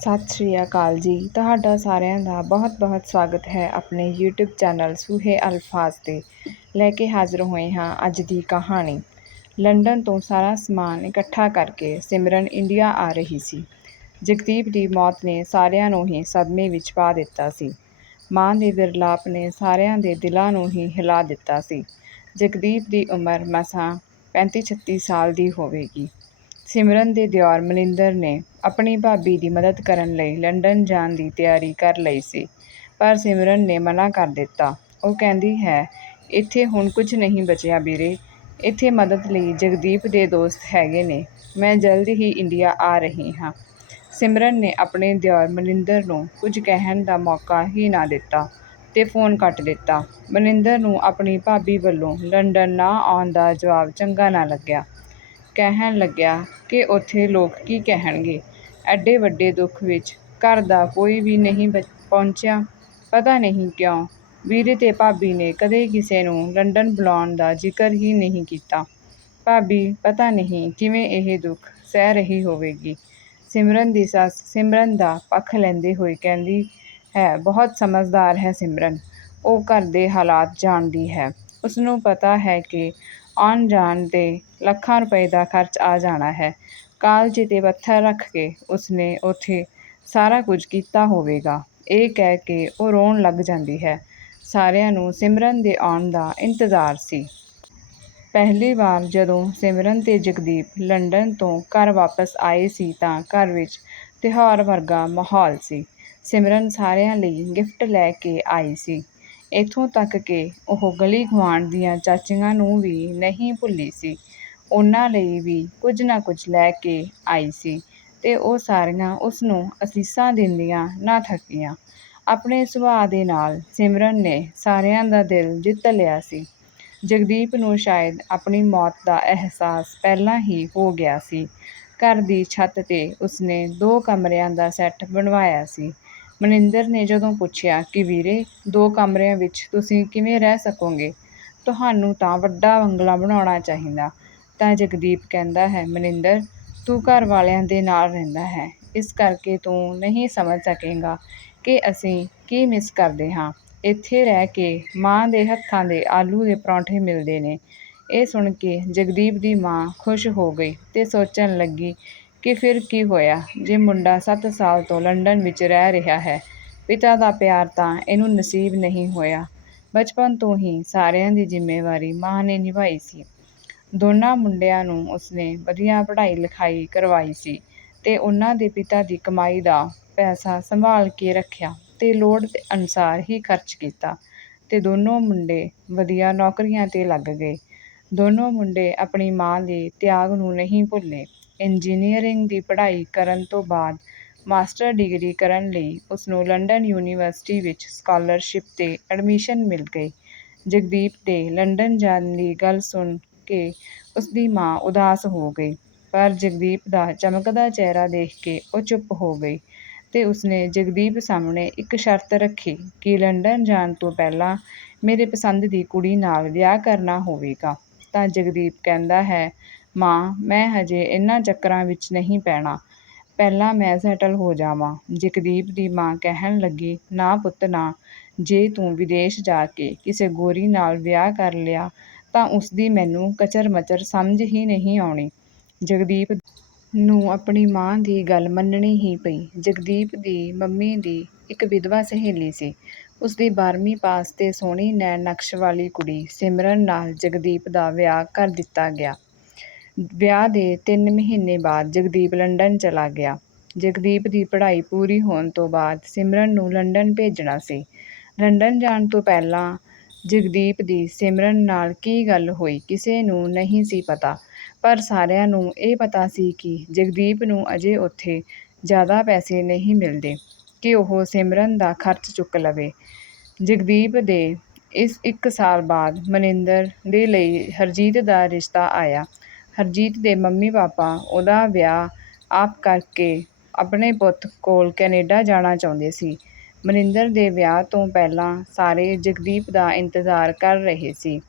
ਸਤਿ ਸ਼੍ਰੀ ਅਕਾਲ ਜੀ। ਤੁਹਾਡਾ ਸਾਰਿਆਂ ਦਾ ਬਹੁਤ-ਬਹੁਤ ਸਵਾਗਤ ਹੈ ਆਪਣੇ YouTube ਚੈਨਲ ਸੂਹੇ ਅਲਫਾਜ਼ 'ਤੇ। ਲੈ ਕੇ ਹਾਜ਼ਰ ਹੋਏ ਹਾਂ ਅੱਜ ਦੀ ਕਹਾਣੀ। ਲੰਡਨ ਤੋਂ ਸਾਰਾ ਸਮਾਨ ਇਕੱਠਾ ਕਰਕੇ ਸਿਮਰਨ ਇੰਡੀਆ ਆ ਰਹੀ ਸੀ। ਜਗਦੀਪ ਦੀ ਮੌਤ ਨੇ ਸਾਰਿਆਂ ਨੂੰ ਹੀ ਸਦਮੇ ਵਿੱਚ ਪਾ ਦਿੱਤਾ ਸੀ। ਮਾਂ ਦੇ ਵਿਰਲਾਪ ਨੇ ਸਾਰਿਆਂ ਦੇ ਦਿਲਾਂ ਨੂੰ ਹੀ ਹਿਲਾ ਦਿੱਤਾ ਸੀ। ਜਗਦੀਪ ਦੀ ਉਮਰ ਮਸਾਂ 35-36 ਸਾਲ ਦੀ ਹੋਵੇਗੀ। ਸਿਮਰਨ ਦੇ ਦਿਓਰ ਮਨਿੰਦਰ ਨੇ ਆਪਣੀ ਭਾਬੀ ਦੀ ਮਦਦ ਕਰਨ ਲਈ ਲੰਡਨ ਜਾਣ ਦੀ ਤਿਆਰੀ ਕਰ ਲਈ ਸੀ, ਪਰ ਸਿਮਰਨ ਨੇ ਮਨਾ ਕਰ ਦਿੱਤਾ। ਉਹ ਕਹਿੰਦੀ ਹੈ, ਇੱਥੇ ਹੁਣ ਕੁਝ ਨਹੀਂ ਬਚਿਆ ਵੀਰੇ। ਇੱਥੇ ਮਦਦ ਲਈ ਜਗਦੀਪ ਦੇ ਦੋਸਤ ਹੈਗੇ ਨੇ। ਮੈਂ ਜਲਦ ਹੀ ਇੰਡੀਆ ਆ ਰਹੀ ਹਾਂ। ਸਿਮਰਨ ਨੇ ਆਪਣੇ ਦਿਓਰ ਮਨਿੰਦਰ ਨੂੰ ਕੁਝ ਕਹਿਣ ਦਾ ਮੌਕਾ ਹੀ ਨਾ ਦਿੱਤਾ ਤੇ ਫੋਨ ਕੱਟ ਦਿੱਤਾ। ਮਨਿੰਦਰ ਨੂੰ ਆਪਣੀ ਭਾਬੀ ਵੱਲੋਂ ਲੰਡਨ ਨਾ ਆਉਣ ਦਾ ਜਵਾਬ ਚੰਗਾ ਨਾ ਲੱਗਿਆ। ਕਹਿਣ ਲੱਗਿਆ ਕਿ ਉੱਥੇ ਲੋਕ ਕੀ ਕਹਿਣਗੇ। ਐਡੇ ਵੱਡੇ ਦੁੱਖ ਵਿੱਚ ਘਰ ਦਾ ਕੋਈ ਵੀ ਨਹੀਂ ਪਹੁੰਚਿਆ। ਪਤਾ ਨਹੀਂ ਕਿਉਂ ਵੀਰੇ ਤੇ ਭਾਬੀ ਨੇ ਕਦੇ ਕਿਸੇ ਨੂੰ ਲੰਡਨ ਬੁਲਾਉਣ ਦਾ ਜ਼ਿਕਰ ਹੀ ਨਹੀਂ ਕੀਤਾ। ਭਾਬੀ, ਪਤਾ ਨਹੀਂ ਕਿਵੇਂ ਇਹ ਦੁੱਖ ਸਹਿ ਰਹੀ ਹੋਵੇਗੀ। ਸਿਮਰਨ ਦੀ ਸੱਸ ਸਿਮਰਨ ਦਾ ਪੱਖ ਲੈਂਦੇ ਹੋਏ ਕਹਿੰਦੀ ਹੈ, ਬਹੁਤ ਸਮਝਦਾਰ ਹੈ ਸਿਮਰਨ। ਉਹ ਘਰ ਦੇ ਹਾਲਾਤ ਜਾਣਦੀ ਹੈ। ਉਸਨੂੰ ਪਤਾ ਹੈ ਕਿ ਆਉਣ ਜਾਣ 'ਤੇ ਲੱਖਾਂ ਰੁਪਏ ਦਾ ਖਰਚ ਆ ਜਾਣਾ ਹੈ। ਕਾਲਜ 'ਤੇ ਪੱਥਰ ਰੱਖ ਕੇ ਉਸਨੇ ਉੱਥੇ ਸਾਰਾ ਕੁਝ ਕੀਤਾ ਹੋਵੇਗਾ। ਇਹ ਕਹਿ ਕੇ ਉਹ ਰੋਣ ਲੱਗ ਜਾਂਦੀ ਹੈ। ਸਾਰਿਆਂ ਨੂੰ ਸਿਮਰਨ ਦੇ ਆਉਣ ਦਾ ਇੰਤਜ਼ਾਰ ਸੀ। ਪਹਿਲੀ ਵਾਰ ਜਦੋਂ ਸਿਮਰਨ ਤੇ ਜਗਦੀਪ ਲੰਡਨ ਤੋਂ ਘਰ ਵਾਪਸ ਆਏ ਸੀ ਤਾਂ ਘਰ ਵਿੱਚ ਤਿਉਹਾਰ ਵਰਗਾ ਮਾਹੌਲ ਸੀ। ਸਿਮਰਨ ਸਾਰਿਆਂ ਲਈ ਗਿਫਟ ਲੈ ਕੇ ਆਈ ਸੀ। ਇੱਥੋਂ ਤੱਕ ਕਿ ਉਹ ਗਲੀ ਗੁਆਂਢ ਦੀਆਂ ਚਾਚੀਆਂ ਨੂੰ ਵੀ ਨਹੀਂ ਭੁੱਲੀ ਸੀ। ਉਹਨਾਂ ਲਈ ਵੀ ਕੁਝ ਨਾ ਕੁਝ ਲੈ ਕੇ ਆਈ ਸੀ ਅਤੇ ਉਹ ਸਾਰੀਆਂ ਉਸ ਨੂੰ ਅਸੀਸਾਂ ਦਿੰਦੀਆਂ ਨਾ ਥੱਕੀਆਂ। ਆਪਣੇ ਸੁਭਾਅ ਦੇ ਨਾਲ ਸਿਮਰਨ ਨੇ ਸਾਰਿਆਂ ਦਾ ਦਿਲ ਜਿੱਤ ਲਿਆ ਸੀ। ਜਗਦੀਪ ਨੂੰ ਸ਼ਾਇਦ ਆਪਣੀ ਮੌਤ ਦਾ ਅਹਿਸਾਸ ਪਹਿਲਾਂ ਹੀ ਹੋ ਗਿਆ ਸੀ। ਘਰ ਦੀ ਛੱਤ ਤੇ ਉਸਨੇ ਦੋ ਕਮਰਿਆਂ ਦਾ ਸੈੱਟ ਬਣਵਾਇਆ ਸੀ। ਮਨਿੰਦਰ ਨੇ ਜਦੋਂ ਪੁੱਛਿਆ ਕਿ ਵੀਰੇ, ਦੋ ਕਮਰਿਆਂ ਵਿੱਚ ਤੁਸੀਂ ਕਿਵੇਂ ਰਹਿ ਸਕੋਗੇ? ਤੁਹਾਨੂੰ ਤਾਂ ਵੱਡਾ ਬੰਗਲਾ ਬਣਾਉਣਾ ਚਾਹੀਦਾ। ਤਾਂ ਜਗਦੀਪ ਕਹਿੰਦਾ ਹੈ, ਮਨਿੰਦਰ, ਤੂੰ ਘਰ ਵਾਲਿਆਂ ਦੇ ਨਾਲ ਰਹਿੰਦਾ ਹੈ। ਇਸ ਕਰਕੇ ਤੂੰ ਨਹੀਂ ਸਮਝ ਸਕੇਗਾ ਕਿ ਅਸੀਂ ਕੀ ਮਿਸ ਕਰਦੇ ਹਾਂ। ਇੱਥੇ ਰਹਿ ਕੇ ਮਾਂ ਦੇ ਹੱਥਾਂ ਦੇ ਆਲੂ ਦੇ ਪਰੌਂਠੇ ਮਿਲਦੇ ਨੇ। ਇਹ ਸੁਣ ਕੇ ਜਗਦੀਪ ਦੀ ਮਾਂ ਖੁਸ਼ ਹੋ ਗਈ ਤੇ ਸੋਚਣ ਲੱਗੀ ਕਿ ਫਿਰ ਕੀ ਹੋਇਆ, ਜੇ ਮੁੰਡਾ ਸੱਤ ਸਾਲ ਤੋਂ ਲੰਡਨ ਵਿੱਚ ਰਹਿ ਰਿਹਾ ਹੈ। ਪਿਤਾ ਦਾ ਪਿਆਰ ਤਾਂ ਇਹਨੂੰ ਨਸੀਬ ਨਹੀਂ ਹੋਇਆ। ਬਚਪਨ ਤੋਂ ਹੀ ਸਾਰਿਆਂ ਦੀ ਜ਼ਿੰਮੇਵਾਰੀ ਮਾਂ ਨੇ ਨਿਭਾਈ ਸੀ। ਦੋਨਾਂ ਮੁੰਡਿਆਂ ਨੂੰ ਉਸਨੇ ਵਧੀਆ ਪੜ੍ਹਾਈ ਲਿਖਾਈ ਕਰਵਾਈ ਸੀ ਅਤੇ ਉਹਨਾਂ ਦੇ ਪਿਤਾ ਦੀ ਕਮਾਈ ਦਾ ਪੈਸਾ ਸੰਭਾਲ ਕੇ ਰੱਖਿਆ ਅਤੇ ਲੋੜ ਦੇ ਅਨੁਸਾਰ ਹੀ ਖਰਚ ਕੀਤਾ ਅਤੇ ਦੋਨੋਂ ਮੁੰਡੇ ਵਧੀਆ ਨੌਕਰੀਆਂ ਤੇ ਲੱਗ ਗਏ। ਦੋਨੋਂ ਮੁੰਡੇ ਆਪਣੀ ਮਾਂ ਦੇ ਤਿਆਗ ਨੂੰ ਨਹੀਂ ਭੁੱਲੇ। ਇੰਜੀਨੀਅਰਿੰਗ ਦੀ ਪੜ੍ਹਾਈ ਕਰਨ ਤੋਂ ਬਾਅਦ ਮਾਸਟਰ ਡਿਗਰੀ ਕਰਨ ਲਈ ਉਸਨੂੰ ਲੰਡਨ ਯੂਨੀਵਰਸਿਟੀ ਵਿੱਚ ਸਕਾਲਰਸ਼ਿਪ ਤੇ ਐਡਮਿਸ਼ਨ ਮਿਲ ਗਈ। ਜਗਦੀਪ ਦੇ ਲੰਡਨ ਜਾਣ ਦੀ ਗੱਲ ਸੁਣ ਕੇ ਉਸਦੀ ਮਾਂ ਉਦਾਸ ਹੋ ਗਈ, ਪਰ ਜਗਦੀਪ ਦਾ ਚਮਕਦਾ ਚਿਹਰਾ ਦੇਖ ਕੇ ਉਹ ਚੁੱਪ ਹੋ ਗਈ ਤੇ ਉਸਨੇ ਜਗਦੀਪ ਸਾਹਮਣੇ ਇੱਕ ਸ਼ਰਤ ਰੱਖੀ ਕਿ ਲੰਡਨ ਜਾਣ ਤੋਂ ਪਹਿਲਾਂ ਮੇਰੇ ਪਸੰਦ ਦੀ ਕੁੜੀ ਨਾਲ ਵਿਆਹ ਕਰਨਾ ਹੋਵੇਗਾ। ਤਾਂ ਜਗਦੀਪ ਕਹਿੰਦਾ ਹੈ, ਮਾਂ, ਮੈਂ ਹਜੇ ਇਹਨਾਂ ਚੱਕਰਾਂ ਵਿੱਚ ਨਹੀਂ ਪੈਣਾ। ਪਹਿਲਾਂ ਮੈਂ ਸੈਟਲ ਹੋ ਜਾਵਾਂ। ਜਗਦੀਪ ਦੀ ਮਾਂ ਕਹਿਣ ਲੱਗੀ, ਨਾ ਪੁੱਤ, ਨਾ। ਜੇ ਤੂੰ ਵਿਦੇਸ਼ ਜਾ ਕੇ ਕਿਸੇ ਗੋਰੀ ਨਾਲ ਵਿਆਹ ਕਰ ਲਿਆ ਤਾਂ ਉਸਦੀ ਮੈਨੂੰ ਕਚਰ ਮਚਰ ਸਮਝ ਹੀ ਨਹੀਂ ਆਉਣੀ। ਜਗਦੀਪ ਨੂੰ ਆਪਣੀ ਮਾਂ ਦੀ ਗੱਲ ਮੰਨਣੀ ਹੀ ਪਈ। ਜਗਦੀਪ ਦੀ ਮੰਮੀ ਦੀ ਇੱਕ ਵਿਧਵਾ ਸਹੇਲੀ ਸੀ। ਉਸਦੀ 12ਵੀਂ ਪਾਸ ਤੇ ਸੋਹਣੀ ਨੈਣ ਨਕਸ਼ ਵਾਲੀ ਕੁੜੀ ਸਿਮਰਨ ਨਾਲ ਜਗਦੀਪ ਦਾ ਵਿਆਹ ਕਰ ਦਿੱਤਾ ਗਿਆ। ਵਿਆਹ ਦੇ 3 ਮਹੀਨੇ ਬਾਅਦ ਜਗਦੀਪ ਲੰਡਨ ਚਲਾ ਗਿਆ। ਜਗਦੀਪ ਦੀ ਪੜ੍ਹਾਈ ਪੂਰੀ ਹੋਣ ਤੋਂ ਬਾਅਦ ਸਿਮਰਨ ਨੂੰ ਲੰਡਨ ਭੇਜਣਾ ਸੀ। ਲੰਡਨ ਜਾਣ ਤੋਂ ਪਹਿਲਾਂ ਜਗਦੀਪ ਦੀ ਸਿਮਰਨ ਨਾਲ ਕੀ ਗੱਲ ਹੋਈ, ਕਿਸੇ ਨੂੰ ਨਹੀਂ ਸੀ ਪਤਾ। ਪਰ ਸਾਰਿਆਂ ਨੂੰ ਇਹ ਪਤਾ ਸੀ ਕਿ ਜਗਦੀਪ ਨੂੰ ਅਜੇ ਉੱਥੇ ਜ਼ਿਆਦਾ ਪੈਸੇ ਨਹੀਂ ਮਿਲਦੇ ਕਿ ਉਹ ਸਿਮਰਨ ਦਾ ਖਰਚ ਚੁੱਕ ਲਵੇ। ਜਗਦੀਪ ਦੇ ਇਸ ਇੱਕ ਸਾਲ ਬਾਅਦ ਮਨਿੰਦਰ ਦੇ ਲਈ ਹਰਜੀਤ ਦਾ ਰਿਸ਼ਤਾ ਆਇਆ। ਹਰਜੀਤ ਦੇ ਮੰਮੀ ਪਾਪਾ ਉਹਦਾ ਵਿਆਹ ਆਪ ਕਰਕੇ ਆਪਣੇ ਪੁੱਤ ਕੋਲ ਕੈਨੇਡਾ ਜਾਣਾ ਚਾਹੁੰਦੇ ਸੀ। ਮਨਿੰਦਰ ਦੇ ਵਿਆਹ ਤੋਂ ਪਹਿਲਾਂ ਸਾਰੇ ਜਗਦੀਪ ਦਾ ਇੰਤਜ਼ਾਰ ਕਰ ਰਹੇ ਸੀ,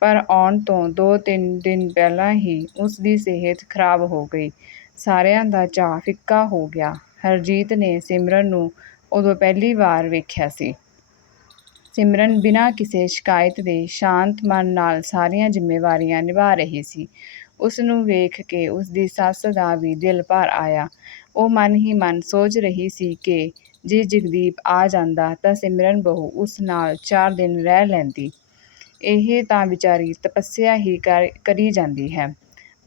ਪਰ ਆਉਣ ਤੋਂ ਦੋ ਤਿੰਨ ਦਿਨ ਪਹਿਲਾਂ ਹੀ ਉਸ ਦੀ ਸਿਹਤ ਖਰਾਬ ਹੋ ਗਈ ਸਾਰਿਆਂ ਦਾ ਚਾਅ ਫਿੱਕਾ ਹੋ ਗਿਆ ਹਰਜੀਤ ਨੇ ਸਿਮਰਨ ਨੂੰ ਉਦੋਂ ਪਹਿਲੀ ਵਾਰ ਵੇਖਿਆ ਸੀ। ਸਿਮਰਨ ਬਿਨਾਂ ਕਿਸੇ ਸ਼ਿਕਾਇਤ ਦੇ ਸ਼ਾਂਤ ਮਨ ਨਾਲ ਸਾਰੀਆਂ ਜ਼ਿੰਮੇਵਾਰੀਆਂ ਨਿਭਾ ਰਹੀ ਸੀ। ਉਸ ਨੂੰ ਵੇਖ ਕੇ ਉਸਦੀ ਸੱਸ ਦਾ ਵੀ ਦਿਲ ਭਰ ਆਇਆ। ਉਹ ਮਨ ਹੀ ਮਨ ਸੋਚ ਰਹੀ ਸੀ ਕਿ ਜੇ ਜਗਦੀਪ ਆ ਜਾਂਦਾ ਤਾਂ ਸਿਮਰਨ ਬਹੂ ਉਸ ਨਾਲ ਚਾਰ ਦਿਨ ਰਹਿ ਲੈਂਦੀ। ਇਹ ਤਾਂ ਵਿਚਾਰੀ ਤਪੱਸਿਆ ਹੀ ਕਰੀ ਜਾਂਦੀ ਹੈ।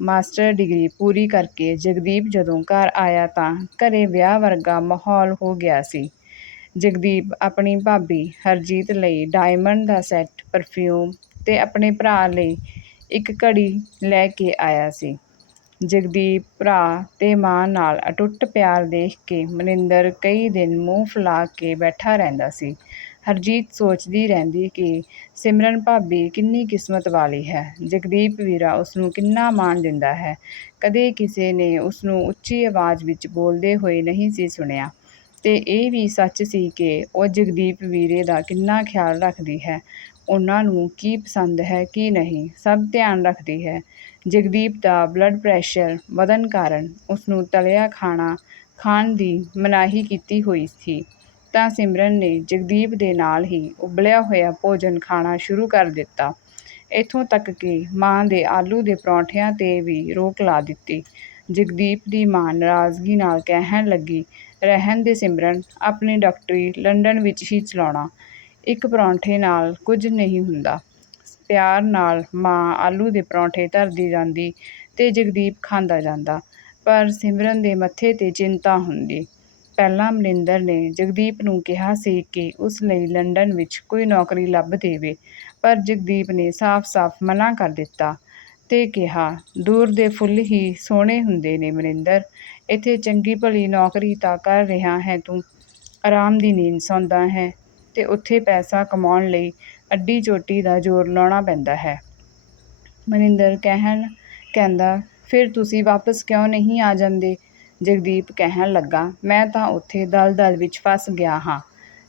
ਮਾਸਟਰ ਡਿਗਰੀ ਪੂਰੀ ਕਰਕੇ ਜਗਦੀਪ ਜਦੋਂ ਘਰ ਆਇਆ ਤਾਂ ਘਰੇ ਵਿਆਹ ਵਰਗਾ ਮਾਹੌਲ ਹੋ ਗਿਆ ਸੀ। ਜਗਦੀਪ ਆਪਣੀ ਭਾਬੀ ਹਰਜੀਤ ਲਈ ਡਾਇਮੰਡ ਦਾ ਸੈੱਟ, ਪਰਫਿਊਮ ਤੇ ਆਪਣੇ ਭਰਾ ਲਈ ਇੱਕ ਘੜੀ ਲੈ ਕੇ ਆਇਆ ਸੀ। ਜਗਦੀਪ ਭਰਾ ਤੇ ਮਾਂ ਨਾਲ ਅਟੁੱਟ ਪਿਆਰ ਦੇਖ ਕੇ ਮਨਿੰਦਰ ਕਈ ਦਿਨ ਮੂੰਹ ਫੁਲਾ ਕੇ ਬੈਠਾ ਰਹਿੰਦਾ ਸੀ। ਹਰਜੀਤ ਸੋਚਦੀ ਰਹਿੰਦੀ ਕਿ ਸਿਮਰਨ ਭਾਬੀ ਕਿੰਨੀ ਕਿਸਮਤ ਵਾਲੀ ਹੈ। ਜਗਦੀਪ ਵੀਰਾ ਉਸਨੂੰ ਕਿੰਨਾ ਮਾਣ ਦਿੰਦਾ ਹੈ। ਕਦੇ ਕਿਸੇ ਨੇ ਉਸਨੂੰ ਉੱਚੀ ਆਵਾਜ਼ ਵਿੱਚ ਬੋਲਦੇ ਹੋਏ ਨਹੀਂ ਸੀ ਸੁਣਿਆ ਤੇ ਇਹ ਵੀ ਸੱਚ ਸੀ ਕਿ ਉਹ ਜਗਦੀਪ ਵੀਰੇ ਦਾ ਕਿੰਨਾ ਖਿਆਲ ਰੱਖਦੀ ਹੈ, ਉਹਨਾਂ ਨੂੰ ਕੀ ਪਸੰਦ ਹੈ ਕੀ ਨਹੀਂ, ਸਭ ਧਿਆਨ ਰੱਖਦੀ ਹੈ। ਜਗਦੀਪ ਦਾ ਬਲੱਡ ਪ੍ਰੈਸ਼ਰ ਵਧਣ ਕਾਰਨ ਉਸਨੂੰ ਤਲਿਆ ਖਾਣਾ ਖਾਣ ਦੀ ਮਨਾਹੀ ਕੀਤੀ ਹੋਈ ਸੀ ਤਾਂ ਸਿਮਰਨ ਨੇ ਜਗਦੀਪ ਦੇ ਨਾਲ ਹੀ ਉਬਲਿਆ ਹੋਇਆ ਭੋਜਨ ਖਾਣਾ ਸ਼ੁਰੂ ਕਰ ਦਿੱਤਾ। ਇੱਥੋਂ ਤੱਕ ਕਿ ਮਾਂ ਦੇ ਆਲੂ ਦੇ ਪਰੌਂਠਿਆਂ ਤੇ ਵੀ ਰੋਕ ਲਾ ਦਿੱਤੀ। ਜਗਦੀਪ ਦੀ ਮਾਂ ਨਾਰਾਜ਼ਗੀ ਨਾਲ ਕਹਿਣ ਲੱਗੀ, ਰਹਿਣ ਦੇ ਸਿਮਰਨ, ਆਪਣੀ ਡਾਕਟਰੀ ਲੰਡਨ ਵਿੱਚ ਹੀ ਚਲਾਉਣਾ। ਇੱਕ ਪਰੌਂਠੇ ਨਾਲ ਕੁਝ ਨਹੀਂ ਹੁੰਦਾ। ਪਿਆਰ ਨਾਲ ਮਾਂ ਆਲੂ ਦੇ ਪਰੌਂਠੇ ਧਰਦੀ ਜਾਂਦੀ ਤੇ ਜਗਦੀਪ ਖਾਂਦਾ ਜਾਂਦਾ, ਪਰ ਸਿਮਰਨ ਦੇ ਮੱਥੇ ਤੇ ਚਿੰਤਾ ਹੁੰਦੀ। ਪਹਿਲਾਂ ਮਨਿੰਦਰ ਨੇ ਜਗਦੀਪ ਨੂੰ ਕਿਹਾ ਸੀ ਕਿ ਉਸ ਲਈ ਲੰਡਨ ਵਿੱਚ ਕੋਈ ਨੌਕਰੀ ਲੱਭ ਦੇਵੇ ਪਰ ਜਗਦੀਪ ਨੇ ਸਾਫ਼-ਸਾਫ਼ ਮਨਾ ਕਰ ਦਿੱਤਾ ਤੇ ਕਿਹਾ, ਦੂਰ ਦੇ ਫੁੱਲ ਹੀ ਸੋਹਣੇ ਹੁੰਦੇ ਨੇ ਮਨਿੰਦਰ, ਇੱਥੇ ਚੰਗੀ ਭਲੀ ਨੌਕਰੀ ਤਾਂ ਕਰ ਰਿਹਾ ਹੈ ਤੂੰ, ਆਰਾਮ ਦੀ ਨੀਂਦ ਸੌਂਦਾ ਹੈ ਤੇ ਉੱਥੇ ਪੈਸਾ ਕਮਾਉਣ ਲਈ ਅੱਡੀ-ਚੋਟੀ ਦਾ ਜ਼ੋਰ ਲਾਉਣਾ ਪੈਂਦਾ ਹੈ। ਮਨਿੰਦਰ ਕਹਿਣ ਕਹਿੰਦਾ, ਫਿਰ ਤੁਸੀਂ ਵਾਪਸ ਕਿਉਂ ਨਹੀਂ ਆ ਜਾਂਦੇ? ਜਗਦੀਪ ਕਹਿਣ ਲੱਗਾ, ਮੈਂ ਤਾਂ ਉੱਥੇ ਦਲ-ਦਲ ਵਿੱਚ ਫਸ ਗਿਆ ਹਾਂ,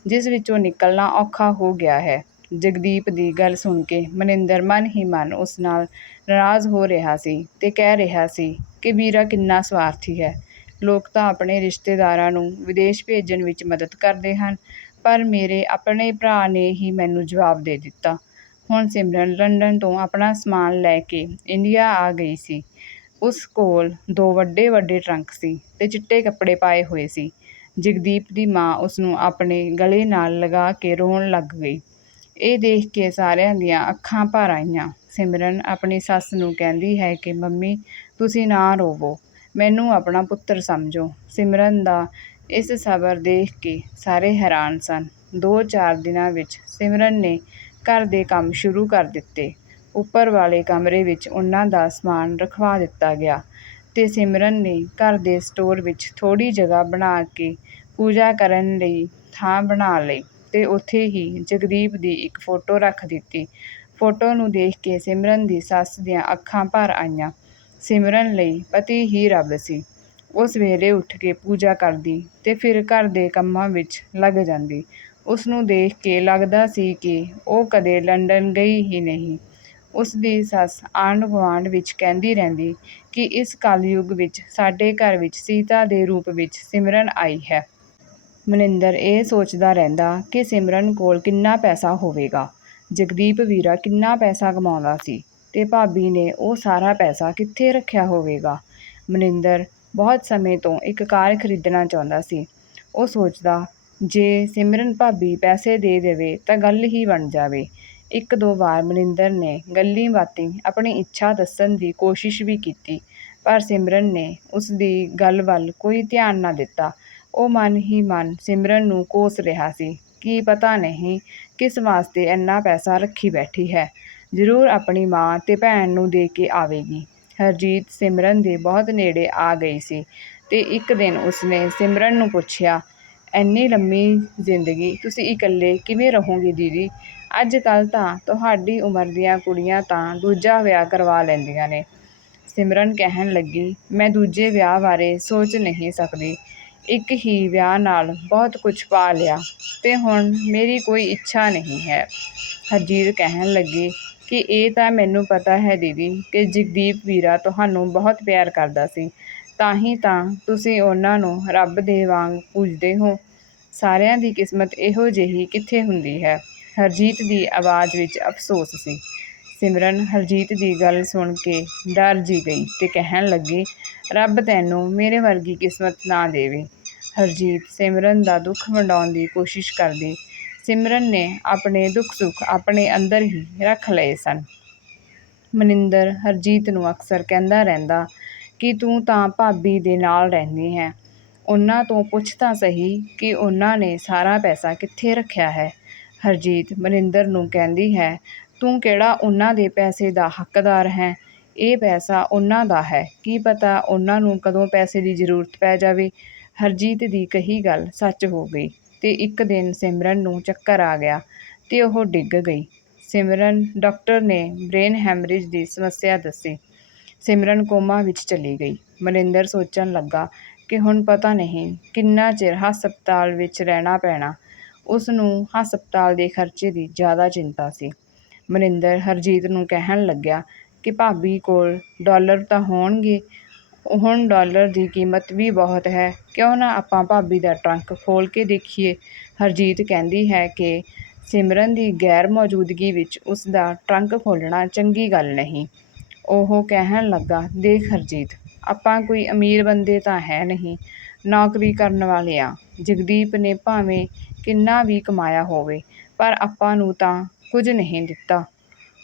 ਜਿਸ ਵਿੱਚੋਂ ਨਿਕਲਣਾ ਔਖਾ ਹੋ ਗਿਆ ਹੈ। ਜਗਦੀਪ ਦੀ ਗੱਲ ਸੁਣ ਕੇ ਮਨਿੰਦਰ ਮਨ ਹੀ ਮਨ ਉਸ ਨਾਲ ਨਾਰਾਜ਼ ਹੋ ਰਿਹਾ ਸੀ ਤੇ ਕਹਿ ਰਿਹਾ ਸੀ ਕਿ ਵੀਰਾ ਕਿੰਨਾ ਸਵਾਰਥੀ ਹੈ। ਲੋਕ ਤਾਂ ਆਪਣੇ ਰਿਸ਼ਤੇਦਾਰਾਂ ਨੂੰ ਵਿਦੇਸ਼ ਭੇਜਣ ਵਿੱਚ ਮਦਦ ਕਰਦੇ ਹਨ, ਪਰ ਮੇਰੇ ਆਪਣੇ ਭਰਾ ਨੇ ਹੀ ਮੈਨੂੰ ਜਵਾਬ ਦੇ ਦਿੱਤਾ। ਹੁਣ ਸਿਮਰਨ ਲੰਡਨ ਤੋਂ ਆਪਣਾ ਸਮਾਨ ਲੈ ਕੇ ਇੰਡੀਆ ਆ ਗਈ ਸੀ। ਉਸ ਕੋਲ ਦੋ ਵੱਡੇ-ਵੱਡੇ ਟਰੰਕ ਸੀ ਤੇ ਚਿੱਟੇ ਕੱਪੜੇ ਪਾਏ ਹੋਏ ਸੀ। ਜਗਦੀਪ ਦੀ ਮਾਂ ਉਸਨੂੰ ਆਪਣੇ ਗਲੇ ਨਾਲ ਲਗਾ ਕੇ ਰੋਣ ਲੱਗ ਗਈ। ਇਹ ਦੇਖ ਕੇ ਸਾਰਿਆਂ ਦੀਆਂ ਅੱਖਾਂ ਭਰ ਆਈਆਂ। ਸਿਮਰਨ ਆਪਣੀ ਸੱਸ ਨੂੰ ਕਹਿੰਦੀ ਹੈ ਕਿ ਮੰਮੀ, ਤੁਸੀਂ ਨਾ ਰੋਵੋ, ਮੈਨੂੰ ਆਪਣਾ ਪੁੱਤਰ ਸਮਝੋ। ਸਿਮਰਨ ਦਾ ਇਸ ਸਬਰ ਦੇਖ ਕੇ ਸਾਰੇ ਹੈਰਾਨ ਸਨ। ਦੋ-ਚਾਰ ਦਿਨਾਂ ਵਿੱਚ ਸਿਮਰਨ ਨੇ ਘਰ ਦੇ ਕੰਮ ਸ਼ੁਰੂ ਕਰ ਦਿੱਤੇ। ਉੱਪਰ ਵਾਲੇ ਕਮਰੇ ਵਿੱਚ ਉਹਨਾਂ ਦਾ ਸਮਾਨ ਰਖਵਾ ਦਿੱਤਾ ਗਿਆ ਤੇ ਸਿਮਰਨ ਨੇ ਘਰ ਦੇ ਸਟੋਰ ਵਿੱਚ ਥੋੜ੍ਹੀ ਜਗ੍ਹਾ ਬਣਾ ਕੇ ਪੂਜਾ ਕਰਨ ਲਈ ਥਾਂ ਬਣਾ ਲਈ ਤੇ ਉੱਥੇ ਹੀ ਜਗਦੀਪ ਦੀ ਇੱਕ ਫੋਟੋ ਰੱਖ ਦਿੱਤੀ। ਫੋਟੋ ਨੂੰ ਦੇਖ ਕੇ ਸਿਮਰਨ ਦੀ ਸੱਸ ਦੀਆਂ ਅੱਖਾਂ ਭਰ ਆਈਆਂ। ਸਿਮਰਨ ਲਈ ਪਤੀ ਹੀ ਰੱਬ ਸੀ। ਉਹ ਸਵੇਰੇ ਉੱਠ ਕੇ ਪੂਜਾ ਕਰਦੀ ਤੇ ਫਿਰ ਘਰ ਦੇ ਕੰਮਾਂ ਵਿੱਚ ਲੱਗ ਜਾਂਦੀ। ਉਸਨੂੰ ਦੇਖ ਕੇ ਲੱਗਦਾ ਸੀ ਕਿ ਉਹ ਕਦੇ ਲੰਡਨ ਗਈ ਹੀ ਨਹੀਂ। ਉਸ ਦੀ ਸੱਸ ਆਂਢ-ਗੁਆਂਢ ਵਿੱਚ ਕਹਿੰਦੀ ਰਹਿੰਦੀ ਕਿ ਇਸ ਕਲਯੁੱਗ ਵਿੱਚ ਸਾਡੇ ਘਰ ਵਿੱਚ ਸੀਤਾ ਦੇ ਰੂਪ ਵਿੱਚ ਸਿਮਰਨ ਆਈ ਹੈ। ਮਨਿੰਦਰ ਇਹ ਸੋਚਦਾ ਰਹਿੰਦਾ ਕਿ ਸਿਮਰਨ ਕੋਲ ਕਿੰਨਾ ਪੈਸਾ ਹੋਵੇਗਾ, ਜਗਦੀਪ ਵੀਰਾ ਕਿੰਨਾ ਪੈਸਾ ਕਮਾਉਂਦਾ ਸੀ ਤੇ ਭਾਬੀ ਨੇ ਉਹ ਸਾਰਾ ਪੈਸਾ ਕਿੱਥੇ ਰੱਖਿਆ ਹੋਵੇਗਾ। ਮਨਿੰਦਰ ਬਹੁਤ ਸਮੇਂ ਤੋਂ ਇੱਕ ਕਾਰ ਖਰੀਦਣਾ ਚਾਹੁੰਦਾ ਸੀ। ਉਹ ਸੋਚਦਾ, ਜੇ ਸਿਮਰਨ ਭਾਬੀ ਪੈਸੇ ਦੇ ਦੇਵੇ ਤਾਂ ਗੱਲ ਹੀ ਬਣ ਜਾਵੇ। ਇੱਕ-ਦੋ ਵਾਰ ਮਨਿੰਦਰ ਨੇ ਗੱਲੀ ਬਾਤੀਂ ਆਪਣੀ ਇੱਛਾ ਦੱਸਣ ਦੀ ਕੋਸ਼ਿਸ਼ ਵੀ ਕੀਤੀ, ਪਰ ਸਿਮਰਨ ਨੇ ਉਸ ਦੀ ਗੱਲ ਵੱਲ ਕੋਈ ਧਿਆਨ ਨਾ ਦਿੱਤਾ। ਉਹ ਮਨ ਹੀ ਮਨ ਸਿਮਰਨ ਨੂੰ ਕੋਸ ਰਿਹਾ ਸੀ ਕਿ ਪਤਾ ਨਹੀਂ ਕਿਸ ਵਾਸਤੇ ਇੰਨਾ ਪੈਸਾ ਰੱਖੀ ਬੈਠੀ ਹੈ, ਜ਼ਰੂਰ ਆਪਣੀ ਮਾਂ ਤੇ ਭੈਣ ਨੂੰ ਦੇ ਕੇ ਆਵੇਗੀ। ਹਰਜੀਤ ਸਿਮਰਨ ਦੇ ਬਹੁਤ ਨੇੜੇ ਆ ਗਈ ਸੀ ਤੇ ਇੱਕ ਦਿਨ ਉਸਨੇ ਸਿਮਰਨ ਨੂੰ ਪੁੱਛਿਆ, ਏਨੀ ਲੰਮੀ ਜ਼ਿੰਦਗੀ ਤੁਸੀਂ ਇਕੱਲੇ ਕਿਵੇਂ ਰਹੋਗੇ ਦੀਦੀ? ਅੱਜ-ਕੱਲ੍ਹ ਤਾਂ ਤੁਹਾਡੀ ਉਮਰ ਦੀਆਂ ਕੁੜੀਆਂ ਤਾਂ ਦੂਜਾ ਵਿਆਹ ਕਰਵਾ ਲੈਂਦੀਆਂ ਨੇ। ਸਿਮਰਨ ਕਹਿਣ ਲੱਗੀ, ਮੈਂ ਦੂਜੇ ਵਿਆਹ ਬਾਰੇ ਸੋਚ ਨਹੀਂ ਸਕਦੀ। ਇੱਕ ਹੀ ਵਿਆਹ ਨਾਲ ਬਹੁਤ ਕੁਝ ਪਾ ਲਿਆ ਤੇ ਹੁਣ ਮੇਰੀ ਕੋਈ ਇੱਛਾ ਨਹੀਂ ਹੈ। ਹਰਜੀਤ ਕਹਿਣ ਲੱਗੀ ਕਿ ਇਹ ਤਾਂ ਮੈਨੂੰ ਪਤਾ ਹੈ ਦੀਦੀ ਕਿ ਜਗਦੀਪ ਵੀਰਾ ਤੁਹਾਨੂੰ ਬਹੁਤ ਪਿਆਰ ਕਰਦਾ ਸੀ, ਤਾਂ ਹੀ ਤਾਂ ਤੁਸੀਂ ਉਹਨਾਂ ਨੂੰ ਰੱਬ ਦੇ ਵਾਂਗ ਪੂਜਦੇ ਹੋ। ਸਾਰਿਆਂ ਦੀ ਕਿਸਮਤ ਇਹੋ ਜਿਹੀ ਕਿੱਥੇ ਹੁੰਦੀ ਹੈ? ਹਰਜੀਤ ਦੀ ਆਵਾਜ਼ ਵਿੱਚ ਅਫ਼ਸੋਸ ਸੀ। ਸਿਮਰਨ ਹਰਜੀਤ ਦੀ ਗੱਲ ਸੁਣ ਕੇ ਡਰ ਜੀ ਗਈ ਤੇ ਕਹਿਣ ਲੱਗੀ ਰੱਬ ਤੈਨੂੰ ਮੇਰੇ ਵਰਗੀ ਕਿਸਮਤ ਨਾ ਦੇਵੇ। ਹਰਜੀਤ ਸਿਮਰਨ ਦਾ ਦੁੱਖ ਵੰਡਾਉਣ ਦੀ ਕੋਸ਼ਿਸ਼ ਕਰਦੀ ਸਿਮਰਨ ਨੇ ਆਪਣੇ ਦੁੱਖ ਸੁੱਖ ਆਪਣੇ ਅੰਦਰ ਹੀ ਰੱਖ ਲਏ ਸਨ। ਮਨਿੰਦਰ ਹਰਜੀਤ ਨੂੰ ਅਕਸਰ ਕਹਿੰਦਾ ਰਹਿੰਦਾ, ਕਿ ਤੂੰ ਤਾਂ ਭਾਬੀ ਦੇ ਨਾਲ ਰਹਿੰਦੀ ਹੈ। ਉਹਨਾਂ ਤੋਂ ਪੁੱਛ ਤਾਂ ਸਹੀ ਕਿ ਉਹਨਾਂ ਨੇ ਸਾਰਾ ਪੈਸਾ ਕਿੱਥੇ ਰੱਖਿਆ ਹੈ ਹਰਜੀਤ ਮਨਿੰਦਰ ਨੂੰ ਕਹਿੰਦੀ ਹੈ, ਤੂੰ ਕਿਹੜਾ ਉਹਨਾਂ ਦੇ ਪੈਸੇ ਦਾ ਹੱਕਦਾਰ ਹੈ? ਇਹ ਪੈਸਾ ਉਹਨਾਂ ਦਾ ਹੈ। ਕੀ ਪਤਾ ਉਹਨਾਂ ਨੂੰ ਕਦੋਂ ਪੈਸੇ ਦੀ ਜ਼ਰੂਰਤ ਪੈ ਜਾਵੇ ਹਰਜੀਤ ਦੀ ਕਹੀ ਗੱਲ ਸੱਚ ਹੋ ਗਈ। ਤੇ ਇੱਕ ਦਿਨ ਸਿਮਰਨ ਨੂੰ ਚੱਕਰ ਆ ਗਿਆ ਤੇ ਉਹ ਡਿੱਗ ਗਈ। ਸਿਮਰਨ ਡਾਕਟਰ ਨੇ ਬ੍ਰੇਨ ਹੈਮਰੇਜ ਦੀ ਸਮੱਸਿਆ ਦੱਸੀ। ਸਿਮਰਨ ਕੋਮਾ ਵਿੱਚ ਚਲੀ ਗਈ। ਮਨਿੰਦਰ ਸੋਚਣ ਲੱਗਾ ਕਿ ਹੁਣ ਪਤਾ ਨਹੀਂ ਕਿੰਨਾ ਚਿਰ ਹਸਪਤਾਲ ਵਿੱਚ ਰਹਿਣਾ ਪੈਣਾ। ਉਸ ਨੂੰ ਹਸਪਤਾਲ ਦੇ ਖਰਚੇ ਦੀ ਜ਼ਿਆਦਾ ਚਿੰਤਾ ਸੀ। ਮਨਿੰਦਰ ਹਰਜੀਤ ਨੂੰ ਕਹਿਣ ਲੱਗਿਆ ਕਿ ਭਾਬੀ ਕੋਲ ਡਾਲਰ ਤਾਂ ਹੋਣਗੇ ਹੁਣ ਡਾਲਰ ਦੀ ਕੀਮਤ ਵੀ ਬਹੁਤ ਹੈ। ਕਿਉਂ ਨਾ ਆਪਾਂ ਭਾਬੀ ਦਾ ਟਰੰਕ ਖੋਲ੍ਹ ਕੇ ਦੇਖੀਏ? ਹਰਜੀਤ ਕਹਿੰਦੀ ਹੈ ਕਿ ਸਿਮਰਨ ਦੀ ਗੈਰ ਮੌਜੂਦਗੀ ਵਿੱਚ ਉਸ ਦਾ ਟਰੰਕ ਖੋਲ੍ਹਣਾ ਚੰਗੀ ਗੱਲ ਨਹੀਂ। ਉਹ ਕਹਿਣ ਲੱਗਾ, ਦੇਖ ਹਰਜੀਤ, ਆਪਾਂ ਕੋਈ ਅਮੀਰ ਬੰਦੇ ਤਾਂ ਹੈ ਨਹੀਂ, ਨੌਕਰੀ ਕਰਨ ਵਾਲੇ ਆ। ਜਗਦੀਪ ਨੇ ਭਾਵੇਂ ਕਿੰਨਾ ਵੀ ਕਮਾਇਆ ਹੋਵੇ, ਪਰ ਆਪਾਂ ਨੂੰ ਤਾਂ ਕੁਝ ਨਹੀਂ ਦਿੱਤਾ।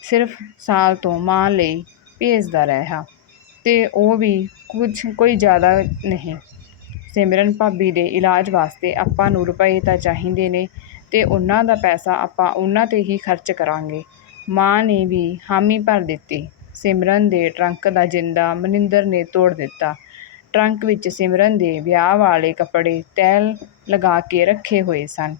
ਸਿਰਫ ਸਾਲ ਤੋਂ ਮਾਂ ਲਈ ਭੇਜਦਾ ਰਿਹਾ। ਤੇ ਉਹ ਵੀ ਕੁਛ ਕੋਈ ਜ਼ਿਆਦਾ ਨਹੀਂ। ਸਿਮਰਨ ਭਾਬੀ ਦੇ ਇਲਾਜ ਵਾਸਤੇ ਆਪਾਂ ਨੂੰ ਰੁਪਏ ਤਾਂ ਚਾਹੀਦੇ ਨੇ ਅਤੇ ਉਹਨਾਂ ਦਾ ਪੈਸਾ ਆਪਾਂ ਉਹਨਾਂ ਤੇ ਹੀ ਖਰਚ ਕਰਾਂਗੇ। ਮਾਂ ਨੇ ਵੀ ਹਾਮੀ ਭਰ ਦਿੱਤੀ। ਸਿਮਰਨ ਦੇ ਟਰੰਕ ਦਾ ਜਿੰਦਾ ਮਨਿੰਦਰ ਨੇ ਤੋੜ ਦਿੱਤਾ। ਟਰੰਕ ਵਿੱਚ ਸਿਮਰਨ ਦੇ ਵਿਆਹ ਵਾਲੇ ਕੱਪੜੇ ਤੈਲ ਲਗਾ ਕੇ ਰੱਖੇ ਹੋਏ ਸਨ।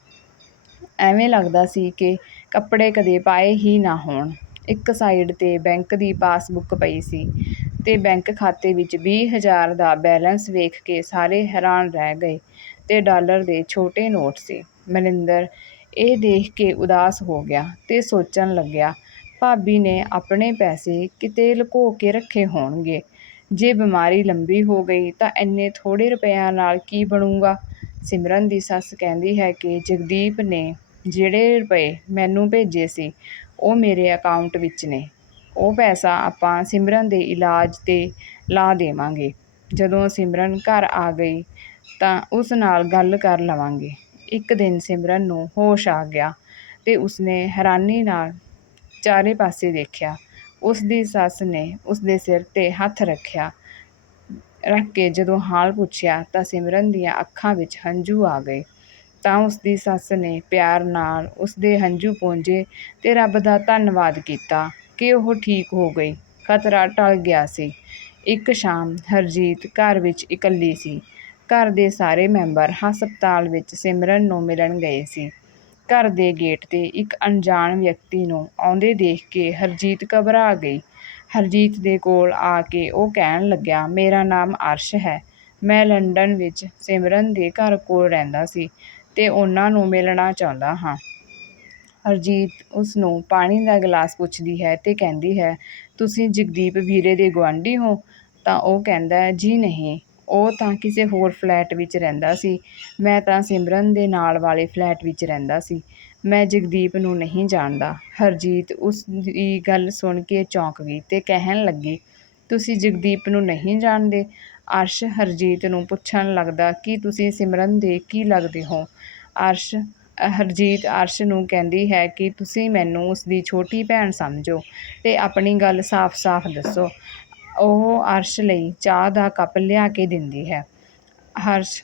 ਐਵੇਂ ਲੱਗਦਾ ਸੀ ਕਿ ਕੱਪੜੇ ਕਦੇ ਪਾਏ ਹੀ ਨਾ ਹੋਣ। ਇੱਕ ਸਾਈਡ ਤੇ ਬੈਂਕ ਦੀ ਪਾਸਬੁੱਕ ਪਈ ਸੀ। ਅਤੇ ਬੈਂਕ ਖਾਤੇ ਵਿੱਚ ਵੀਹ ਹਜ਼ਾਰ ਦਾ ਬੈਲੈਂਸ ਵੇਖ ਕੇ ਸਾਰੇ ਹੈਰਾਨ ਰਹਿ ਗਏ ਅਤੇ ਡਾਲਰ ਦੇ ਛੋਟੇ ਨੋਟ ਸੀ। ਮਨਿੰਦਰ ਇਹ ਦੇਖ ਕੇ ਉਦਾਸ ਹੋ ਗਿਆ ਅਤੇ ਸੋਚਣ ਲੱਗਿਆ, ਭਾਬੀ ਨੇ ਆਪਣੇ ਪੈਸੇ ਕਿਤੇ ਲੁਕੋ ਕੇ ਰੱਖੇ ਹੋਣਗੇ। ਜੇ ਬਿਮਾਰੀ ਲੰਬੀ ਹੋ ਗਈ ਤਾਂ ਇੰਨੇ ਥੋੜ੍ਹੇ ਰੁਪਿਆਂ ਨਾਲ ਕੀ ਬਣੂਗਾ? ਸਿਮਰਨ ਦੀ ਸੱਸ ਕਹਿੰਦੀ ਹੈ ਕਿ ਜਗਦੀਪ ਨੇ ਜਿਹੜੇ ਰੁਪਏ ਮੈਨੂੰ ਭੇਜੇ ਸੀ, ਉਹ ਮੇਰੇ ਅਕਾਊਂਟ ਵਿੱਚ ਨੇ। ਉਹ ਪੈਸਾ ਆਪਾਂ ਸਿਮਰਨ ਦੇ ਇਲਾਜ ਤੇ ਲਾ ਦੇਵਾਂਗੇ। ਜਦੋਂ ਸਿਮਰਨ ਘਰ ਆ ਗਈ ਤਾਂ ਉਸ ਨਾਲ ਗੱਲ ਕਰ ਲਵਾਂਗੇ। ਇੱਕ ਦਿਨ ਸਿਮਰਨ ਨੂੰ ਹੋਸ਼ ਆ ਗਿਆ ਤੇ ਉਸਨੇ ਹੈਰਾਨੀ ਨਾਲ ਚਾਰੇ ਪਾਸੇ ਦੇਖਿਆ। ਉਸ ਦੀ ਸੱਸ ਨੇ ਉਸ ਦੇ ਸਿਰ ਤੇ ਹੱਥ ਰੱਖਿਆ। ਰੱਖ ਕੇ ਜਦੋਂ ਹਾਲ ਪੁੱਛਿਆ ਤਾਂ ਸਿਮਰਨ ਦੀਆਂ ਅੱਖਾਂ ਵਿੱਚ ਹੰਝੂ ਆ ਗਏ। ਤਾਂ ਉਸ ਦੀ ਸੱਸ ਨੇ ਪਿਆਰ ਨਾਲ ਉਸ ਦੇ ਹੰਝੂ ਪੂੰਝੇ ਤੇ ਰੱਬ ਦਾ ਧੰਨਵਾਦ ਕੀਤਾ। ਕਿ ਉਹ ਠੀਕ ਹੋ ਗਈ। ਖਤਰਾ ਟਲ ਗਿਆ ਸੀ। ਇੱਕ ਸ਼ਾਮ ਹਰਜੀਤ ਘਰ ਵਿੱਚ ਇਕੱਲੀ ਸੀ। ਘਰ ਦੇ ਸਾਰੇ ਮੈਂਬਰ ਹਸਪਤਾਲ ਵਿੱਚ ਸਿਮਰਨ ਨੂੰ ਮਿਲਣ ਗਏ ਸੀ। ਘਰ ਦੇ ਗੇਟ ਤੇ ਇੱਕ ਅਣਜਾਣ ਵਿਅਕਤੀ ਨੂੰ ਆਉਂਦੇ ਦੇਖ ਕੇ ਹਰਜੀਤ ਘਬਰਾ ਗਈ। ਹਰਜੀਤ ਦੇ ਕੋਲ ਆ ਕੇ ਉਹ ਕਹਿਣ ਲੱਗਿਆ, ਮੇਰਾ ਨਾਮ ਅਰਸ਼ ਹੈ। ਮੈਂ ਲੰਡਨ ਵਿੱਚ ਸਿਮਰਨ ਦੇ ਘਰ ਕੋਲ ਰਹਿੰਦਾ ਸੀ ਤੇ ਉਹਨਾਂ ਨੂੰ ਮਿਲਣਾ ਚਾਹੁੰਦਾ ਹਾਂ। ਹਰਜੀਤ ਉਸ ਨੂੰ ਪਾਣੀ ਦਾ ਗਲਾਸ ਪੁੱਛਦੀ ਹੈ ਅਤੇ ਕਹਿੰਦੀ ਹੈ, ਤੁਸੀਂ ਜਗਦੀਪ ਵੀਰੇ ਦੇ ਗੁਆਂਢੀ ਹੋ? ਤਾਂ ਉਹ ਕਹਿੰਦਾ ਹੈ, ਜੀ ਨਹੀਂ, ਉਹ ਤਾਂ ਕਿਸੇ ਹੋਰ ਫਲੈਟ ਵਿੱਚ ਰਹਿੰਦਾ ਸੀ। ਮੈਂ ਤਾਂ ਸਿਮਰਨ ਦੇ ਨਾਲ ਵਾਲੇ ਫਲੈਟ ਵਿੱਚ ਰਹਿੰਦਾ ਸੀ। ਮੈਂ ਜਗਦੀਪ ਨੂੰ ਨਹੀਂ ਜਾਣਦਾ। ਹਰਜੀਤ ਉਸ ਦੀ ਗੱਲ ਸੁਣ ਕੇ ਚੌਂਕ ਗਈ ਤੇ ਕਹਿਣ ਲੱਗੀ, ਤੁਸੀਂ ਜਗਦੀਪ ਨੂੰ ਨਹੀਂ ਜਾਣਦੇ? ਅਰਸ਼ ਹਰਜੀਤ ਨੂੰ ਪੁੱਛਣ ਲੱਗਦਾ, ਕਿ ਤੁਸੀਂ ਸਿਮਰਨ ਦੇ ਕੀ ਲੱਗਦੇ ਹੋ? ਅਰਸ਼ ਹਰਜੀਤ ਅਰਸ਼ ਨੂੰ ਕਹਿੰਦੀ ਹੈ ਕਿ ਤੁਸੀਂ ਮੈਨੂੰ ਉਸ ਦੀ ਛੋਟੀ ਭੈਣ ਸਮਝੋ ਤੇ ਆਪਣੀ ਗੱਲ ਸਾਫ਼-ਸਾਫ਼ ਦੱਸੋ। ਉਹ ਅਰਸ਼ ਲਈ ਚਾਹ ਦਾ ਕੱਪ ਲਿਆ ਕੇ ਦਿੰਦੀ ਹੈ। ਹਰਸ਼,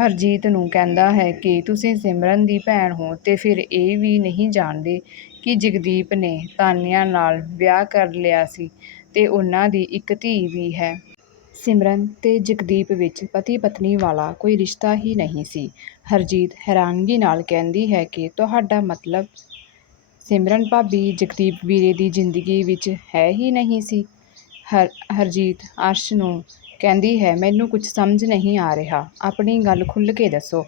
ਹਰਜੀਤ ਨੂੰ ਕਹਿੰਦਾ ਹੈ ਕਿ ਤੁਸੀਂ ਸਿਮਰਨ ਦੀ ਭੈਣ ਹੋ ਤੇ ਫਿਰ ਇਹ ਵੀ ਨਹੀਂ ਜਾਣਦੇ ਕਿ ਜਗਦੀਪ ਨੇ ਤਾਨੀਆ ਨਾਲ ਵਿਆਹ ਕਰ ਲਿਆ ਸੀ ਤੇ ਉਹਨਾਂ ਦੀ ਇੱਕ ਧੀ ਵੀ ਹੈ। ਸਿਮਰਨ ਤੇ ਜਗਦੀਪ ਵਿੱਚ ਪਤੀ ਪਤਨੀ ਵਾਲਾ ਕੋਈ ਰਿਸ਼ਤਾ ਹੀ ਨਹੀਂ ਸੀ। ਹਰਜੀਤ ਹੈਰਾਨਗੀ ਨਾਲ ਕਹਿੰਦੀ ਹੈ ਕਿ ਤੁਹਾਡਾ ਮਤਲਬ ਸਿਮਰਨ ਭਾਬੀ ਜਗਦੀਪ ਵੀਰੇ ਦੀ ਜ਼ਿੰਦਗੀ ਵਿੱਚ ਹੈ ਹੀ ਨਹੀਂ ਸੀ। ਹਰ, ਹਰਜੀਤ ਅਰਸ਼ ਨੂੰ ਕਹਿੰਦੀ ਹੈ, ਮੈਨੂੰ ਕੁਝ ਸਮਝ ਨਹੀਂ ਆ ਰਿਹਾ। ਆਪਣੀ ਗੱਲ ਖੁੱਲ੍ਹ ਕੇ ਦੱਸੋ।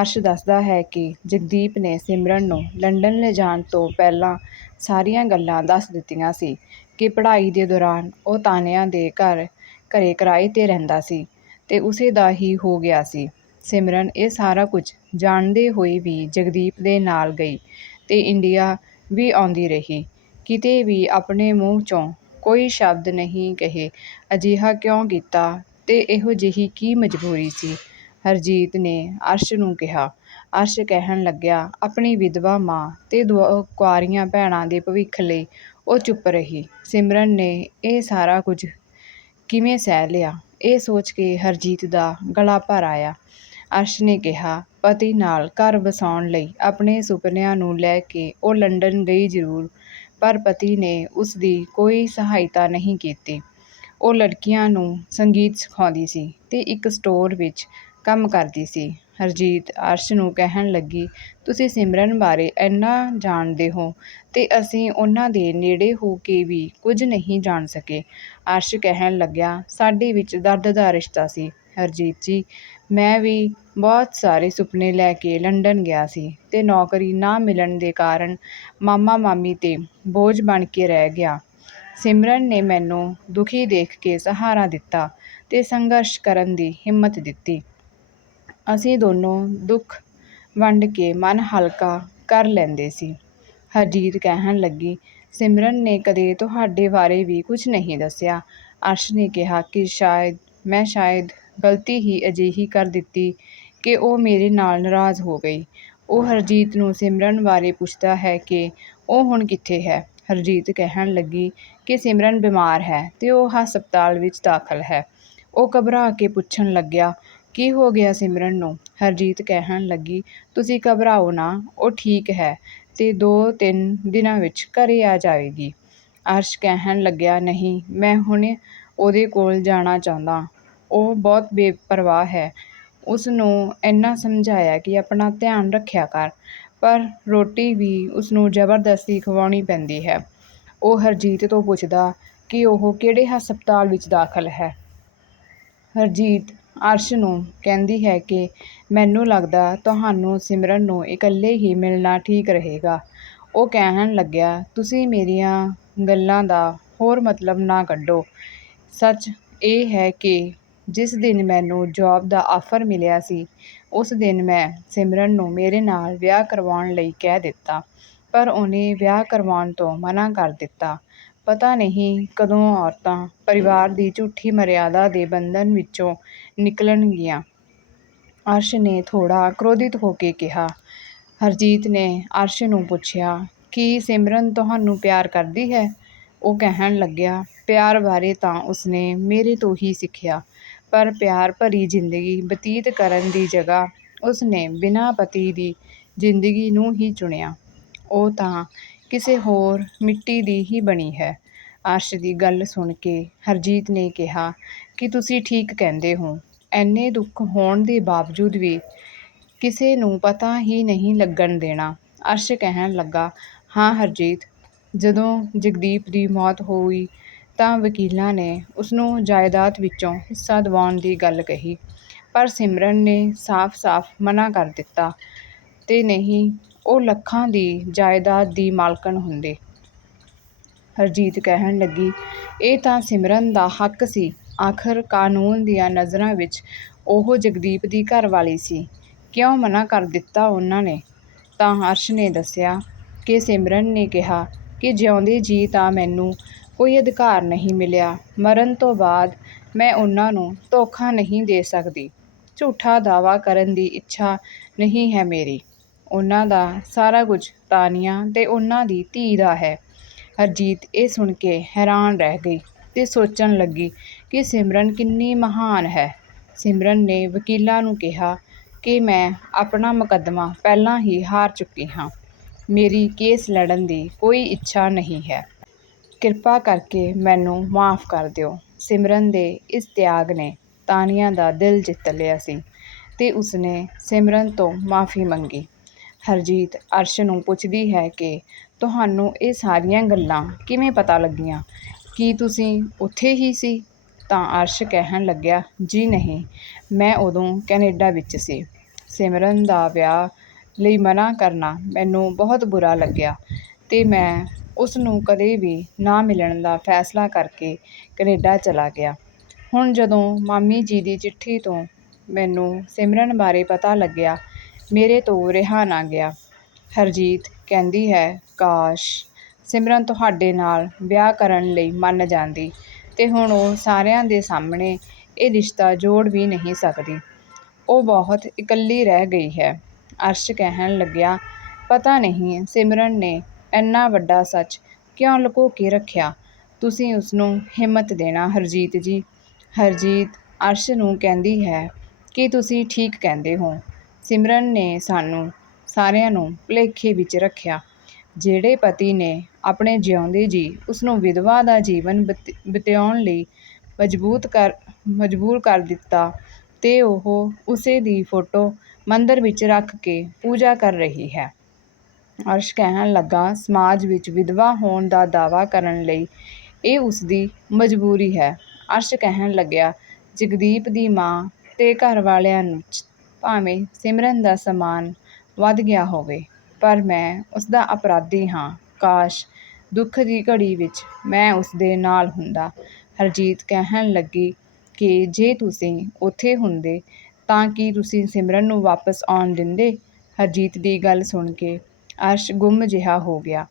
ਅਰਸ਼ ਦੱਸਦਾ ਹੈ ਕਿ ਜਗਦੀਪ ਨੇ ਸਿਮਰਨ ਨੂੰ ਲੰਡਨ ਲਿਜਾਣ ਤੋਂ ਪਹਿਲਾਂ ਸਾਰੀਆਂ ਗੱਲਾਂ ਦੱਸ ਦਿੱਤੀਆਂ ਸੀ ਕਿ ਪੜ੍ਹਾਈ ਦੇ ਦੌਰਾਨ ਉਹ ਤਾਨਿਆ ਦੇ ਘਰ ਘਰੇ ਕਿਰਾਏ 'ਤੇ ਰਹਿੰਦਾ ਸੀ ਤੇ ਉਸੇ ਦਾ ਹੀ ਹੋ ਗਿਆ ਸੀ। ਸਿਮਰਨ ਇਹ ਸਾਰਾ ਕੁਝ ਜਾਣਦੇ ਹੋਏ ਵੀ ਜਗਦੀਪ ਦੇ ਨਾਲ ਗਈ ਤੇ ਇੰਡੀਆ ਵੀ ਆਉਂਦੀ ਰਹੀ। ਕਿਤੇ ਵੀ ਆਪਣੇ ਮੂੰਹ 'ਚੋਂ ਕੋਈ ਸ਼ਬਦ ਨਹੀਂ ਕਹੇ। ਅਜਿਹਾ ਕਿਉਂ ਕੀਤਾ ਤੇ ਇਹੋ ਜਿਹੀ ਕੀ ਮਜਬੂਰੀ ਸੀ? ਹਰਜੀਤ ਨੇ ਅਰਸ਼ ਨੂੰ ਕਿਹਾ। ਅਰਸ਼ ਕਹਿਣ ਲੱਗਿਆ, ਆਪਣੀ ਵਿਧਵਾ ਮਾਂ ਤੇ ਦੋ ਕੁਆਰੀਆਂ ਭੈਣਾਂ ਦੇ ਭਵਿੱਖ ਲਈ ਉਹ ਚੁੱਪ ਰਹੀ। ਸਿਮਰਨ ਨੇ ਇਹ ਸਾਰਾ ਕੁਝ ਕਿਵੇਂ ਸਹਿ ਲਿਆ, ਇਹ ਸੋਚ ਕੇ ਹਰਜੀਤ ਦਾ ਗਲਾ ਭਰ ਆਇਆ। ਅਰਸ਼ ਨੇ ਕਿਹਾ, ਪਤੀ ਨਾਲ ਘਰ ਵਸਾਉਣ ਲਈ ਆਪਣੇ ਸੁਪਨਿਆਂ ਨੂੰ ਲੈ ਕੇ ਉਹ ਲੰਡਨ ਗਈ ਜ਼ਰੂਰ, ਪਰ ਪਤੀ ਨੇ ਉਸ ਦੀ ਕੋਈ ਸਹਾਇਤਾ ਨਹੀਂ ਕੀਤੀ। ਉਹ ਲੜਕੀਆਂ ਨੂੰ ਸੰਗੀਤ ਸਿਖਾਉਂਦੀ ਸੀ ਤੇ ਇੱਕ ਸਟੋਰ ਵਿੱਚ ਕੰਮ ਕਰਦੀ ਸੀ। ਹਰਜੀਤ ਅਰਸ਼ ਨੂੰ ਕਹਿਣ ਲੱਗੀ, ਤੁਸੀਂ ਸਿਮਰਨ ਬਾਰੇ ਇੰਨਾ ਜਾਣਦੇ ਹੋ ਤੇ ਅਸੀਂ ਉਨ੍ਹਾਂ ਦੇ ਨੇੜੇ ਹੋ ਕੇ ਵੀ ਕੁਝ ਨਹੀਂ ਜਾਣ ਸਕੇ। ਅਰਸ਼ ਕਹਿਣ ਲੱਗਿਆ, ਸਾਡੇ ਵਿੱਚ ਦਰਦ ਦਾ ਰਿਸ਼ਤਾ ਸੀ ਹਰਜੀਤ ਜੀ। ਮੈਂ ਵੀ ਬਹੁਤ ਸਾਰੇ ਸੁਪਨੇ ਲੈ ਕੇ ਲੰਡਨ ਗਿਆ ਸੀ ਤੇ ਨੌਕਰੀ ਨਾ ਮਿਲਣ ਦੇ ਕਾਰਨ ਮਾਮਾ ਮਾਮੀ 'ਤੇ ਬੋਝ ਬਣ ਕੇ ਰਹਿ ਗਿਆ। ਸਿਮਰਨ ਨੇ ਮੈਨੂੰ ਦੁਖੀ ਦੇਖ ਕੇ ਸਹਾਰਾ ਦਿੱਤਾ ਤੇ ਸੰਘਰਸ਼ ਕਰਨ ਦੀ ਹਿੰਮਤ ਦਿੱਤੀ। ਅਸੀਂ ਦੋਨੋਂ ਦੁੱਖ ਵੰਡ ਕੇ ਮਨ ਹਲਕਾ ਕਰ ਲੈਂਦੇ ਸੀ। ਹਰਜੀਤ ਕਹਿਣ ਲੱਗੀ, ਸਿਮਰਨ ਨੇ ਕਦੇ ਤੁਹਾਡੇ ਬਾਰੇ ਵੀ ਕੁਝ ਨਹੀਂ ਦੱਸਿਆ। ਅਰਸ਼ ਨੇ ਕਿਹਾ ਕਿ ਸ਼ਾਇਦ ਮੈਂ ਸ਼ਾਇਦ ਗਲਤੀ ਹੀ ਅਜਿਹੀ ਕਰ ਦਿੱਤੀ ਕਿ ਉਹ ਮੇਰੇ ਨਾਲ ਨਾਰਾਜ਼ ਹੋ ਗਈ। ਉਹ ਹਰਜੀਤ ਨੂੰ ਸਿਮਰਨ ਬਾਰੇ ਪੁੱਛਦਾ ਹੈ ਕਿ ਉਹ ਹੁਣ ਕਿੱਥੇ ਹੈ। ਹਰਜੀਤ ਕਹਿਣ ਲੱਗੀ ਕਿ ਸਿਮਰਨ ਬਿਮਾਰ ਹੈ ਤੇ ਉਹ ਹਸਪਤਾਲ ਵਿੱਚ ਦਾਖਲ ਹੈ। ਉਹ ਘਬਰਾ ਕੇ ਪੁੱਛਣ ਲੱਗਿਆ, ਕੀ ਹੋ ਗਿਆ ਸਿਮਰਨ ਨੂੰ? ਹਰਜੀਤ ਕਹਿਣ ਲੱਗੀ, ਤੁਸੀਂ ਘਬਰਾਓ ਨਾ, ਉਹ ਠੀਕ ਹੈ ਤੇ ਦੋ ਤਿੰਨ ਦਿਨਾਂ ਵਿੱਚ ਘਰੇ ਆ ਜਾਵੇਗੀ। ਅਰਸ਼ ਕਹਿਣ ਲੱਗਿਆ, ਨਹੀਂ, ਮੈਂ ਹੁਣ ਉਹਦੇ ਕੋਲ ਜਾਣਾ ਚਾਹੁੰਦਾ। ਉਹ ਬਹੁਤ ਬੇਪਰਵਾਹ ਹੈ। ਉਸ ਨੂੰ ਇੰਨਾ ਸਮਝਾਇਆ ਕਿ ਆਪਣਾ ਧਿਆਨ ਰੱਖਿਆ ਕਰ, ਪਰ ਰੋਟੀ ਵੀ ਉਸ ਨੂੰ ਜ਼ਬਰਦਸਤੀ ਖਵਾਉਣੀ ਪੈਂਦੀ ਹੈ। ਉਹ ਹਰਜੀਤ ਤੋਂ ਪੁੱਛਦਾ ਕਿ ਉਹ ਕਿਹੜੇ ਹਸਪਤਾਲ ਵਿੱਚ ਦਾਖਲ ਹੈ। ਹਰਜੀਤ ਅਰਸ਼ ਨੂੰ ਕਹਿੰਦੀ ਹੈ ਕਿ ਮੈਨੂੰ ਲੱਗਦਾ ਤੁਹਾਨੂੰ ਸਿਮਰਨ ਨੂੰ ਇਕੱਲੇ ਹੀ ਮਿਲਣਾ ਠੀਕ ਰਹੇਗਾ। ਉਹ ਕਹਿਣ ਲੱਗਿਆ, ਤੁਸੀਂ ਮੇਰੀਆਂ ਗੱਲਾਂ ਦਾ ਹੋਰ ਮਤਲਬ ਨਾ ਕੱਢੋ। ਸੱਚ ਇਹ ਹੈ ਕਿ ਜਿਸ ਦਿਨ ਮੈਨੂੰ ਜੌਬ ਦਾ ਆਫਰ ਮਿਲਿਆ ਸੀ, ਉਸ ਦਿਨ ਮੈਂ ਸਿਮਰਨ ਨੂੰ ਮੇਰੇ ਨਾਲ ਵਿਆਹ ਕਰਵਾਉਣ ਲਈ ਕਹਿ ਦਿੱਤਾ, ਪਰ ਉਹਨੇ ਵਿਆਹ ਕਰਵਾਉਣ ਤੋਂ ਮਨ੍ਹਾ ਕਰ ਦਿੱਤਾ। ਪਤਾ ਨਹੀਂ ਕਦੋਂ ਔਰਤਾਂ ਪਰਿਵਾਰ ਦੀ ਝੂਠੀ ਮਰਿਆਦਾ ਦੇ ਬੰਧਨ ਵਿੱਚੋਂ ਨਿਕਲਣਗੀਆਂ। ਅਰਸ਼ ਨੇ ਥੋੜ੍ਹਾ ਕ੍ਰੋਧਿਤ ਹੋ ਕੇ ਕਿਹਾ। ਹਰਜੀਤ ਨੇ ਅਰਸ਼ ਨੂੰ ਪੁੱਛਿਆ, ਕੀ ਸਿਮਰਨ ਤੁਹਾਨੂੰ ਪਿਆਰ ਕਰਦੀ ਹੈ? ਉਹ ਕਹਿਣ ਲੱਗਿਆ, ਪਿਆਰ ਬਾਰੇ ਤਾਂ ਉਸਨੇ ਮੇਰੇ ਤੋਂ ਹੀ ਸਿੱਖਿਆ, ਪਰ ਪਿਆਰ ਭਰੀ ਜ਼ਿੰਦਗੀ ਬਤੀਤ ਕਰਨ ਦੀ ਜਗ੍ਹਾ ਉਸਨੇ ਬਿਨਾਂ ਪਤੀ ਦੀ ਜ਼ਿੰਦਗੀ ਨੂੰ ਹੀ ਚੁਣਿਆ। ਉਹ ਤਾਂ ਕਿਸੇ ਹੋਰ ਮਿੱਟੀ ਦੀ ਹੀ ਬਣੀ ਹੈ। ਅਰਸ਼ ਦੀ ਗੱਲ ਸੁਣ ਕੇ ਹਰਜੀਤ ਨੇ ਕਿਹਾ ਕਿ ਤੁਸੀਂ ਠੀਕ ਕਹਿੰਦੇ ਹੋ। ਇੰਨੇ ਦੁੱਖ ਹੋਣ ਦੇ ਬਾਵਜੂਦ ਵੀ ਕਿਸੇ ਨੂੰ ਪਤਾ ਹੀ ਨਹੀਂ ਲੱਗਣ ਦੇਣਾ। ਅਰਸ਼ ਕਹਿਣ ਲੱਗਾ, ਹਾਂ ਹਰਜੀਤ, ਜਦੋਂ ਜਗਦੀਪ ਦੀ ਮੌਤ ਹੋਈ ਤਾਂ ਵਕੀਲਾਂ ਨੇ ਉਸਨੂੰ ਜਾਇਦਾਦ ਵਿੱਚੋਂ ਹਿੱਸਾ ਦਿਵਾਉਣ ਦੀ ਗੱਲ ਕਹੀ, ਪਰ ਸਿਮਰਨ ਨੇ ਸਾਫ਼-ਸਾਫ਼ ਮਨਾ ਕਰ ਦਿੱਤਾ ਤੇ ਨਹੀਂ ਉਹ ਲੱਖਾਂ ਦੀ ਜਾਇਦਾਦ ਦੀ ਮਾਲਕਣ ਹੁੰਦੇ ਹਰਜੀਤ ਕਹਿਣ ਲੱਗੀ, ਇਹ ਤਾਂ ਸਿਮਰਨ ਦਾ ਹੱਕ ਸੀ। ਆਖ਼ਰ ਕਾਨੂੰਨ ਦੀਆਂ ਨਜ਼ਰਾਂ ਵਿੱਚ ਉਹ ਜਗਦੀਪ ਦੀ ਘਰਵਾਲੀ ਸੀ। ਕਿਉਂ ਮਨ੍ਹਾ ਕਰ ਦਿੱਤਾ ਉਹਨਾਂ ਨੇ? ਤਾਂ ਅਰਸ਼ ਨੇ ਦੱਸਿਆ ਕਿ ਸਿਮਰਨ ਨੇ ਕਿਹਾ ਕਿ ਜਿਉਂਦੇ ਜੀਅ ਤਾਂ ਮੈਨੂੰ ਕੋਈ ਅਧਿਕਾਰ ਨਹੀਂ ਮਿਲਿਆ, ਮਰਨ ਤੋਂ ਬਾਅਦ ਮੈਂ ਉਹਨਾਂ ਨੂੰ ਧੋਖਾ ਨਹੀਂ ਦੇ ਸਕਦੀ। ਝੂਠਾ ਦਾਅਵਾ ਕਰਨ ਦੀ ਇੱਛਾ ਨਹੀਂ ਹੈ ਮੇਰੀ। ਉਹਨਾਂ ਦਾ ਸਾਰਾ ਕੁਝ ਤਾਨੀਆ ਅਤੇ ਉਹਨਾਂ ਦੀ ਧੀ ਦਾ ਹੈ। ਹਰਜੀਤ ਇਹ ਸੁਣ ਕੇ ਹੈਰਾਨ ਰਹਿ ਗਈ ਅਤੇ ਸੋਚਣ ਲੱਗੀ ਕਿ ਸਿਮਰਨ ਕਿੰਨੀ ਮਹਾਨ ਹੈ। ਸਿਮਰਨ ਨੇ ਵਕੀਲਾਂ ਨੂੰ ਕਿਹਾ ਕਿ ਮੈਂ ਆਪਣਾ ਮੁਕੱਦਮਾ ਪਹਿਲਾਂ ਹੀ ਹਾਰ ਚੁੱਕੀ ਹਾਂ। ਮੇਰੀ ਕੇਸ ਲੜਨ ਦੀ ਕੋਈ ਇੱਛਾ ਨਹੀਂ ਹੈ। ਕਿਰਪਾ ਕਰਕੇ ਮੈਨੂੰ ਮਾਫ਼ ਕਰ ਦਿਓ। ਸਿਮਰਨ ਦੇ ਇਸ ਤਿਆਗ ਨੇ ਤਾਨੀਆ ਦਾ ਦਿਲ ਜਿੱਤ ਲਿਆ ਸੀ ਅਤੇ ਉਸਨੇ ਸਿਮਰਨ ਤੋਂ ਮਾਫ਼ੀ ਮੰਗੀ। ਹਰਜੀਤ ਅਰਸ਼ ਨੂੰ ਪੁੱਛਦੀ ਹੈ ਕਿ ਤੁਹਾਨੂੰ ਇਹ ਸਾਰੀਆਂ ਗੱਲਾਂ ਕਿਵੇਂ ਪਤਾ ਲੱਗੀਆਂ? ਕੀ ਤੁਸੀਂ ਉੱਥੇ ਹੀ ਸੀ? ਤਾਂ ਅਰਸ਼ ਕਹਿਣ ਲੱਗਿਆ, ਜੀ ਨਹੀਂ, ਮੈਂ ਉਦੋਂ ਕੈਨੇਡਾ ਵਿੱਚ ਸੀ। ਸਿਮਰਨ ਦਾ ਵਿਆਹ ਲਈ ਮਨਾ ਕਰਨਾ ਮੈਨੂੰ ਬਹੁਤ ਬੁਰਾ ਲੱਗਿਆ ਤੇ ਮੈਂ ਉਸ ਨੂੰ ਕਦੇ ਵੀ ਨਾ ਮਿਲਣ ਦਾ ਫ਼ੈਸਲਾ ਕਰਕੇ ਕੈਨੇਡਾ ਚਲਾ ਗਿਆ। ਹੁਣ ਜਦੋਂ ਮਾਮੀ ਜੀ ਦੀ ਚਿੱਠੀ ਤੋਂ ਮੈਨੂੰ ਸਿਮਰਨ ਬਾਰੇ ਪਤਾ ਲੱਗਿਆ ਮੇਰੇ ਤੋਂ ਰਿਹਾ ਨਾ ਗਿਆ। ਹਰਜੀਤ ਕਹਿੰਦੀ ਹੈ, ਕਾਸ਼ ਸਿਮਰਨ ਤੁਹਾਡੇ ਨਾਲ ਵਿਆਹ ਕਰਨ ਲਈ ਮੰਨ ਜਾਂਦੀ ਤੇ ਹੁਣ ਉਹ ਸਾਰਿਆਂ ਦੇ ਸਾਹਮਣੇ ਇਹ ਰਿਸ਼ਤਾ ਜੋੜ ਵੀ ਨਹੀਂ ਸਕਦੀ। ਉਹ ਬਹੁਤ ਇਕੱਲੀ ਰਹਿ ਗਈ ਹੈ। ਅਰਸ਼ ਕਹਿਣ ਲੱਗਿਆ, ਪਤਾ ਨਹੀਂ ਸਿਮਰਨ ਨੇ ਇੰਨਾ ਵੱਡਾ ਸੱਚ ਕਿਉਂ ਲੁਕੋ ਕੇ ਰੱਖਿਆ। ਤੁਸੀਂ ਉਸਨੂੰ ਹਿੰਮਤ ਦੇਣਾ, ਹਰਜੀਤ ਜੀ। ਹਰਜੀਤ ਅਰਸ਼ ਨੂੰ ਕਹਿੰਦੀ ਹੈ, ਕਿ ਤੁਸੀਂ ਠੀਕ ਕਹਿੰਦੇ ਹੋ। ਸਿਮਰਨ ਨੇ ਸਾਨੂੰ ਸਾਰਿਆਂ ਨੂੰ ਭੁਲੇਖੇ ਵਿੱਚ ਰੱਖਿਆ। ਜਿਹੜੇ ਪਤੀ ਨੇ ਆਪਣੇ ਜਿਉਂਦੇ ਜੀ, ਉਸਨੂੰ ਵਿਧਵਾ ਦਾ ਜੀਵਨ ਬਤ, ਬਿਤਾਉਣ ਲਈ ਮਜ਼ਬੂਤ ਕਰ, ਮਜਬੂਰ ਕਰ ਦਿੱਤਾ ਅਤੇ ਉਹ ਉਸੇ ਦੀ ਫੋਟੋ ਮੰਦਰ ਵਿੱਚ ਰੱਖ ਕੇ ਪੂਜਾ ਕਰ ਰਹੀ ਹੈ। ਅਰਸ਼ ਕਹਿਣ ਲੱਗਾ, ਸਮਾਜ ਵਿੱਚ ਵਿਧਵਾ ਹੋਣ ਦਾ ਦਾਅਵਾ ਕਰਨ ਲਈ ਇਹ ਉਸਦੀ ਮਜਬੂਰੀ ਹੈ। ਅਰਸ਼ ਕਹਿਣ ਲੱਗਿਆ, ਜਗਦੀਪ ਦੀ ਮਾਂ ਤੇ ਘਰ ਵਾਲਿਆਂ ਨੂੰ ਭਾਵੇਂ ਸਿਮਰਨ ਦਾ ਸਮਾਨ ਵਧ ਗਿਆ ਹੋਵੇ, ਪਰ ਮੈਂ ਉਸਦਾ ਅਪਰਾਧੀ ਹਾਂ। ਕਾਸ਼ ਦੁੱਖ ਦੀ ਘੜੀ ਵਿੱਚ ਮੈਂ ਉਸਦੇ ਨਾਲ ਹੁੰਦਾ। ਹਰਜੀਤ ਕਹਿਣ ਲੱਗੀ ਕਿ ਜੇ ਤੁਸੀਂ ਉੱਥੇ ਹੁੰਦੇ, ਤਾਂ ਕੀ ਤੁਸੀਂ ਸਿਮਰਨ ਨੂੰ ਵਾਪਸ ਆਉਣ ਦਿੰਦੇ। ਹਰਜੀਤ ਦੀ ਗੱਲ ਸੁਣ ਕੇ ਅਰਸ਼ ਗੁੰਮ ਜਿਹਾ ਹੋ ਗਿਆ।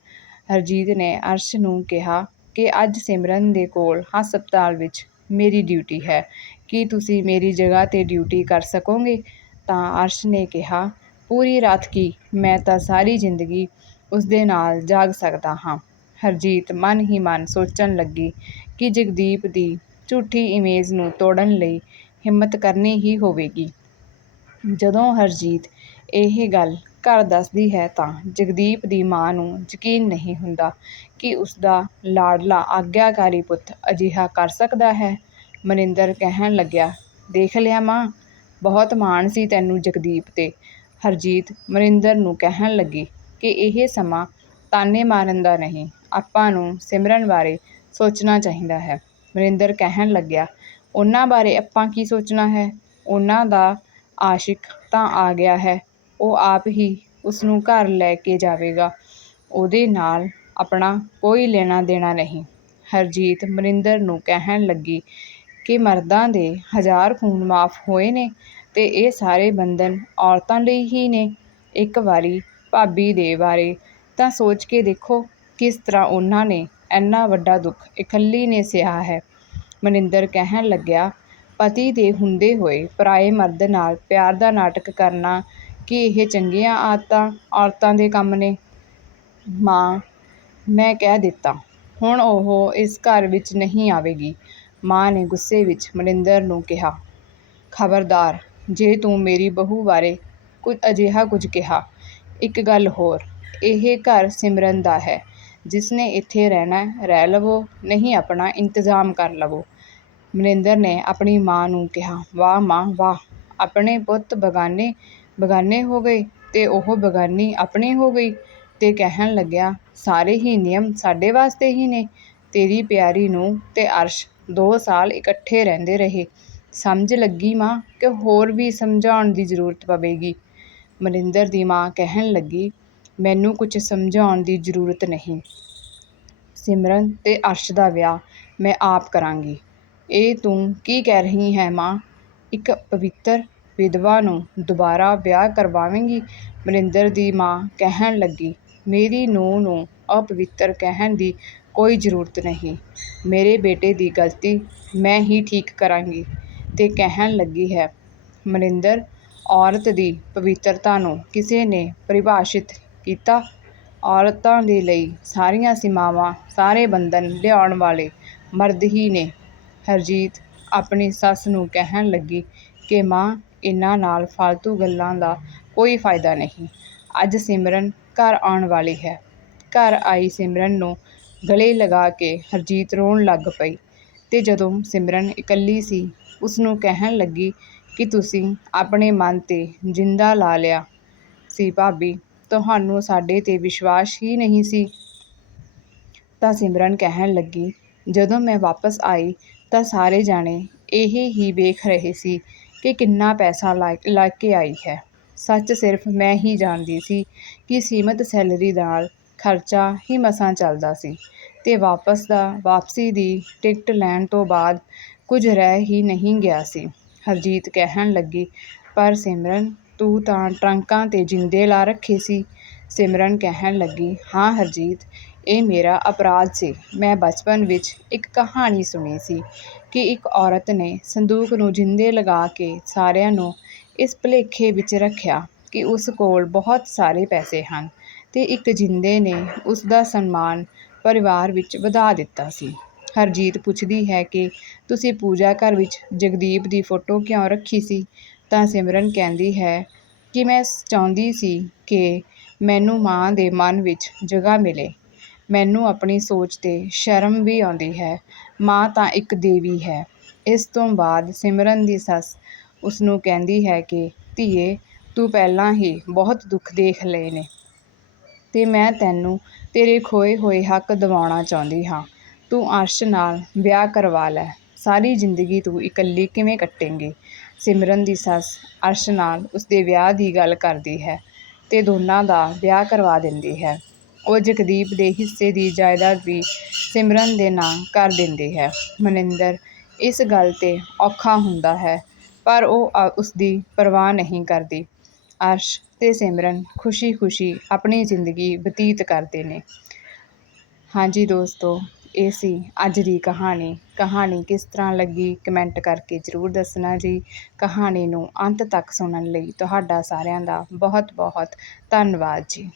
ਹਰਜੀਤ ਨੇ ਅਰਸ਼ ਨੂੰ ਕਿਹਾ ਕਿ ਅੱਜ ਸਿਮਰਨ ਦੇ ਕੋਲ ਹਸਪਤਾਲ ਵਿੱਚ ਮੇਰੀ ਡਿਊਟੀ ਹੈ ਕੀ ਤੁਸੀਂ ਮੇਰੀ ਜਗ੍ਹਾ ਤੇ ਡਿਊਟੀ ਕਰ ਸਕੋਗੇ ਤਾਂ ਅਰਸ਼ ਨੇ ਕਿਹਾ, ਪੂਰੀ ਰਾਤ ਕੀ ਮੈਂ ਤਾਂ ਸਾਰੀ ਜ਼ਿੰਦਗੀ ਉਸਦੇ ਨਾਲ ਜਾਗ ਸਕਦਾ ਹਾਂ। ਹਰਜੀਤ ਮਨ ਹੀ ਮਨ ਸੋਚਣ ਲੱਗੀ ਕਿ ਜਗਦੀਪ ਦੀ ਝੂਠੀ ਇਮੇਜ ਨੂੰ ਤੋੜਨ ਲਈ ਹਿੰਮਤ ਕਰਨੀ ਹੀ ਹੋਵੇਗੀ। ਜਦੋਂ ਹਰਜੀਤ ਇਹ ਗੱਲ ਘਰ ਦੱਸਦੀ ਹੈ ਤਾਂ ਜਗਦੀਪ ਦੀ ਮਾਂ ਨੂੰ ਯਕੀਨ ਨਹੀਂ ਹੁੰਦਾ ਕਿ ਉਸਦਾ ਲਾਡਲਾ ਆਗਿਆਕਾਰੀ ਪੁੱਤ ਅਜਿਹਾ ਕਰ ਸਕਦਾ ਹੈ। ਮਨਿੰਦਰ ਕਹਿਣ ਲੱਗਿਆ, ਦੇਖ ਲਿਆ ਮਾਂ ਬਹੁਤ ਮਾਣ ਸੀ ਤੈਨੂੰ ਜਗਦੀਪ ਤੇ। ਹਰਜੀਤ ਮਨਿੰਦਰ ਨੂੰ ਕਹਿਣ ਲੱਗੀ ਕਿ ਇਹ ਸਮਾਂ ਤਾਨੇ ਮਾਰਨ ਦਾ ਨਹੀਂ, ਆਪਾਂ ਨੂੰ ਸਿਮਰਨ ਬਾਰੇ ਸੋਚਣਾ ਚਾਹੀਦਾ ਹੈ। ਮਨਿੰਦਰ ਕਹਿਣ ਲੱਗਿਆ, ਉਹਨਾਂ ਬਾਰੇ ਆਪਾਂ ਕੀ ਸੋਚਣਾ ਹੈ। ਉਹਨਾਂ ਦਾ ਆਸ਼ਿਕ ਤਾਂ ਆ ਗਿਆ ਹੈ, ਉਹ ਆਪ ਹੀ ਉਸਨੂੰ ਘਰ ਲੈ ਕੇ ਜਾਵੇਗਾ ਉਹਦੇ ਨਾਲ ਆਪਣਾ ਕੋਈ ਲੈਣਾ ਦੇਣਾ ਨਹੀਂ। ਹਰਜੀਤ ਮਨਿੰਦਰ ਨੂੰ ਕਹਿਣ ਲੱਗੀ ਕਿ ਮਰਦਾਂ ਦੇ ਹਜ਼ਾਰ ਖੂਨ ਮਾਫ਼ ਹੋਏ ਨੇ ਤੇ ਇਹ ਸਾਰੇ ਬੰਧਨ ਔਰਤਾਂ ਲਈ ਹੀ ਨੇ। ਇੱਕ ਵਾਰੀ ਭਾਬੀ ਦੇ ਬਾਰੇ ਤਾਂ ਸੋਚ ਕੇ ਦੇਖੋ ਕਿਸ ਤਰ੍ਹਾਂ ਉਨ੍ਹਾਂ ਨੇ ਐਨਾ ਵੱਡਾ ਦੁੱਖ ਇਕੱਲੀ ਨੇ ਸਹਿਆ ਹੈ। ਮਨਿੰਦਰ ਕਹਿਣ ਲੱਗਿਆ, ਪਤੀ ਦੇ ਹੁੰਦੇ ਹੋਏ ਪਰਾਏ ਮਰਦ ਨਾਲ ਪਿਆਰ ਦਾ ਨਾਟਕ ਕਰਨਾ ਕੀ ਇਹ ਚੰਗੀਆਂ ਆਦਤਾਂ ਔਰਤਾਂ ਦੇ ਕੰਮ ਨੇ। ਮਾਂ, ਮੈਂ ਕਹਿ ਦਿੱਤਾ, ਹੁਣ ਉਹ ਇਸ ਘਰ ਵਿੱਚ ਨਹੀਂ ਆਵੇਗੀ। ਮਾਂ ਨੇ ਗੁੱਸੇ ਵਿੱਚ ਮਨਿੰਦਰ ਨੂੰ ਕਿਹਾ, ਖਬਰਦਾਰ, ਜੇ ਤੂੰ ਮੇਰੀ ਬਹੂ ਬਾਰੇ ਅਜਿਹਾ ਕੁਝ ਕਿਹਾ। ਇੱਕ ਗੱਲ ਹੋਰ, ਇਹ ਘਰ ਸਿਮਰਨ ਦਾ ਹੈ ਜਿਸਨੇ ਇੱਥੇ ਰਹਿਣਾ, ਰਹਿ ਲਵੋ, ਨਹੀਂ ਆਪਣਾ ਇੰਤਜ਼ਾਮ ਕਰ ਲਵੋ। ਮਨਿੰਦਰ ਨੇ ਆਪਣੀ ਮਾਂ ਨੂੰ ਕਿਹਾ, ਵਾਹ ਮਾਂ, ਵਾਹ, ਆਪਣੇ ਪੁੱਤ ਬਗਾਨੇ ਬਗਾਨੇ ਹੋ ਗਏ ਤੇ ਉਹ ਬਗਾਨੀ ਆਪਣੇ ਹੋ ਗਈ ਤੇ ਕਹਿਣ ਲੱਗਿਆ, ਸਾਰੇ ਹੀ ਨਿਯਮ ਸਾਡੇ ਵਾਸਤੇ ਹੀ ਨੇ। ਤੇਰੀ ਪਿਆਰੀ ਨੂੰ ਤੇ ਅਰਸ਼ ਦੋ ਸਾਲ ਇਕੱਠੇ ਰਹਿੰਦੇ ਰਹੇ ਸਮਝ ਲੱਗੀ ਮਾਂ ਕਿ ਹੋਰ ਵੀ ਸਮਝਾਉਣ ਦੀ ਜ਼ਰੂਰਤ ਪਵੇਗੀ। ਮਨਿੰਦਰ ਦੀ ਮਾਂ ਕਹਿਣ ਲੱਗੀ, ਮੈਨੂੰ ਕੁਝ ਸਮਝਾਉਣ ਦੀ ਜ਼ਰੂਰਤ ਨਹੀਂ। ਸਿਮਰਨ ਤੇ ਅਰਸ਼ ਦਾ ਵਿਆਹ ਮੈਂ ਆਪ ਕਰਾਂਗੀ। ਇਹ ਤੂੰ ਕੀ ਕਹਿ ਰਹੀ ਹੈਂ ਮਾਂ ਇੱਕ ਪਵਿੱਤਰ ਵਿਧਵਾ ਨੂੰ ਦੁਬਾਰਾ ਵਿਆਹ ਕਰਵਾਵੇਂਗੀ। ਮਨਿੰਦਰ ਦੀ ਮਾਂ ਕਹਿਣ ਲੱਗੀ, ਮੇਰੀ ਨੂੰਹ ਨੂੰ ਅਪਵਿੱਤਰ ਕਹਿਣ ਦੀ ਕੋਈ ਜ਼ਰੂਰਤ ਨਹੀਂ। ਮੇਰੇ ਬੇਟੇ ਦੀ ਗਲਤੀ ਮੈਂ ਹੀ ਠੀਕ ਕਰਾਂਗੀ ਤੇ ਕਹਿਣ ਲੱਗੀ ਹੈ, ਮਨਿੰਦਰ, ਔਰਤ ਦੀ ਪਵਿੱਤਰਤਾ ਨੂੰ ਕਿਸੇ ਨੇ ਪਰਿਭਾਸ਼ਿਤ ਕੀਤਾ ਔਰਤਾਂ ਦੇ ਲਈ ਸਾਰੀਆਂ ਸੀਮਾਵਾਂ ਸਾਰੇ ਬੰਧਨ ਲਿਆਉਣ ਵਾਲੇ ਮਰਦ ਹੀ ਨੇ। ਹਰਜੀਤ ਆਪਣੀ ਸੱਸ ਨੂੰ ਕਹਿਣ ਲੱਗੀ ਕਿ ਮਾਂ, ਇਨ੍ਹਾਂ ਨਾਲ ਫਾਲਤੂ ਗੱਲਾਂ ਦਾ ਕੋਈ ਫਾਇਦਾ ਨਹੀਂ। ਅੱਜ ਸਿਮਰਨ ਘਰ ਆਉਣ ਵਾਲੀ ਹੈ। ਘਰ ਆਈ ਸਿਮਰਨ ਨੂੰ ਗਲੇ ਲਗਾ ਕੇ ਹਰਜੀਤ ਰੋਣ ਲੱਗ ਪਈ ਤੇ ਜਦੋਂ ਸਿਮਰਨ ਇਕੱਲੀ ਸੀ, ਉਸਨੂੰ ਕਹਿਣ ਲੱਗੀ ਕਿ ਤੁਸੀਂ ਆਪਣੇ ਮਨ ਤੇ ਜਿੰਦਾ ਲਾ ਲਿਆ ਸੀ ਭਾਬੀ, ਤੁਹਾਨੂੰ ਸਾਡੇ ਤੇ ਵਿਸ਼ਵਾਸ ਹੀ ਨਹੀਂ ਸੀ। ਤਾਂ ਸਿਮਰਨ ਕਹਿਣ ਲੱਗੀ, ਜਦੋਂ ਮੈਂ ਵਾਪਸ ਆਈ ਤਾਂ ਸਾਰੇ ਜਾਣੇ ਇਹ ਹੀ ਵੇਖ ਰਹੇ ਸੀ ਕਿ ਕਿੰਨਾ ਪੈਸਾ ਲੈ ਕੇ ਆਈ ਹੈ। ਸੱਚ ਸਿਰਫ ਮੈਂ ਹੀ ਜਾਣਦੀ ਸੀ ਕਿ ਸੀਮਤ ਸੈਲਰੀ ਨਾਲ ਖਰਚਾ ਹੀ ਮਸਾਂ ਚੱਲਦਾ ਸੀ ਤੇ ਵਾਪਸੀ ਦੀ ਟਿਕਟ ਲੈਣ ਤੋਂ ਬਾਅਦ ਕੁਝ ਰਹਿ ਹੀ ਨਹੀਂ ਗਿਆ ਸੀ। ਹਰਜੀਤ ਕਹਿਣ ਲੱਗੀ, ਪਰ ਸਿਮਰਨ, ਤੂੰ ਤਾਂ ਟਰੰਕਾਂ 'ਤੇ ਜਿੰਦੇ ਲਾ ਰੱਖੇ ਸੀ। ਸਿਮਰਨ ਕਹਿਣ ਲੱਗੀ, ਹਾਂ ਹਰਜੀਤ, ਇਹ ਮੇਰਾ ਅਪਰਾਧ ਸੀ। ਮੈਂ ਬਚਪਨ ਵਿੱਚ ਇੱਕ ਕਹਾਣੀ ਸੁਣੀ ਸੀ ਕਿ ਇੱਕ ਔਰਤ ਨੇ ਸੰਦੂਕ ਨੂੰ ਜਿੰਦੇ ਲਗਾ ਕੇ ਸਾਰਿਆਂ ਨੂੰ ਇਸ ਭੁਲੇਖੇ ਵਿੱਚ ਰੱਖਿਆ ਕਿ ਉਸ ਕੋਲ ਬਹੁਤ ਸਾਰੇ ਪੈਸੇ ਹਨ। ਅਤੇ ਇੱਕ ਜਿੰਦੇ ਨੇ ਉਸ ਦਾ ਸਨਮਾਨ ਪਰਿਵਾਰ ਵਿੱਚ ਵਧਾ ਦਿੱਤਾ ਸੀ। ਹਰਜੀਤ ਪੁੱਛਦੀ ਹੈ ਕਿ ਤੁਸੀਂ ਪੂਜਾ ਘਰ ਵਿੱਚ ਜਗਦੀਪ ਦੀ ਫੋਟੋ ਕਿਉਂ ਰੱਖੀ ਸੀ? ਤਾਂ ਸਿਮਰਨ ਕਹਿੰਦੀ ਹੈ ਕਿ ਮੈਂ ਚਾਹੁੰਦੀ ਸੀ ਕਿ ਮੈਨੂੰ ਮਾਂ ਦੇ ਮਨ ਵਿੱਚ ਜਗ੍ਹਾ ਮਿਲੇ। ਮੈਨੂੰ ਆਪਣੀ ਸੋਚ 'ਤੇ ਸ਼ਰਮ ਵੀ ਆਉਂਦੀ ਹੈ। ਮਾਂ ਤਾਂ ਇੱਕ ਦੇਵੀ ਹੈ। ਇਸ ਤੋਂ ਬਾਅਦ ਸਿਮਰਨ ਦੀ ਸੱਸ ਉਸ ਨੂੰ ਕਹਿੰਦੀ ਹੈ ਕਿ, ਧੀਏ, ਤੂੰ ਪਹਿਲਾਂ ਹੀ ਬਹੁਤ ਦੁੱਖ ਦੇਖ ਲਏ ਨੇ। ਅਤੇ ਮੈਂ ਤੈਨੂੰ ਤੇਰੇ ਖੋਏ ਹੋਏ ਹੱਕ ਦਿਵਾਉਣਾ ਚਾਹੁੰਦੀ ਹਾਂ। ਤੂੰ ਅਰਸ਼ ਨਾਲ ਵਿਆਹ ਕਰਵਾ ਲੈ। ਸਾਰੀ ਜ਼ਿੰਦਗੀ ਤੂੰ ਇਕੱਲੀ ਕਿਵੇਂ ਕੱਟੇਂਗੀ? ਸਿਮਰਨ ਦੀ ਸੱਸ ਅਰਸ਼ ਨਾਲ ਉਸਦੇ ਵਿਆਹ ਦੀ ਗੱਲ ਕਰਦੀ ਹੈ ਅਤੇ ਦੋਨਾਂ ਦਾ ਵਿਆਹ ਕਰਵਾ ਦਿੰਦੀ ਹੈ। ਉਹ ਜਗਦੀਪ ਦੇ ਹਿੱਸੇ ਦੀ ਜਾਇਦਾਦ ਵੀ ਸਿਮਰਨ ਦੇ ਨਾਂ ਕਰ ਦਿੰਦੀ ਹੈ। ਮਨਿੰਦਰ ਇਸ ਗੱਲ ਤੇ ਔਖਾ ਹੁੰਦਾ ਹੈ, ਪਰ ਉਹ ਅ- ਉਸਦੀ ਪਰਵਾਹ ਨਹੀਂ ਕਰਦੀ। ਅਰਸ਼ ਤੇ ਸਿਮਰਨ ਖੁਸ਼ੀ-ਖੁਸ਼ੀ ਆਪਣੀ ਜ਼ਿੰਦਗੀ ਬਤੀਤ ਕਰਦੇ ਨੇ। ਹਾਂਜੀ ਦੋਸਤੋ, ਇਹ ਸੀ ਅੱਜ ਦੀ ਕਹਾਣੀ। ਕਹਾਣੀ ਕਿਸ ਤਰ੍ਹਾਂ ਲੱਗੀ ਕਮੈਂਟ ਕਰਕੇ ਜ਼ਰੂਰ ਦੱਸਣਾ ਜੀ। ਕਹਾਣੀ ਨੂੰ ਅੰਤ ਤੱਕ ਸੁਣਨ ਲਈ ਤੁਹਾਡਾ ਸਾਰਿਆਂ ਦਾ ਬਹੁਤ ਬਹੁਤ ਧੰਨਵਾਦ ਜੀ।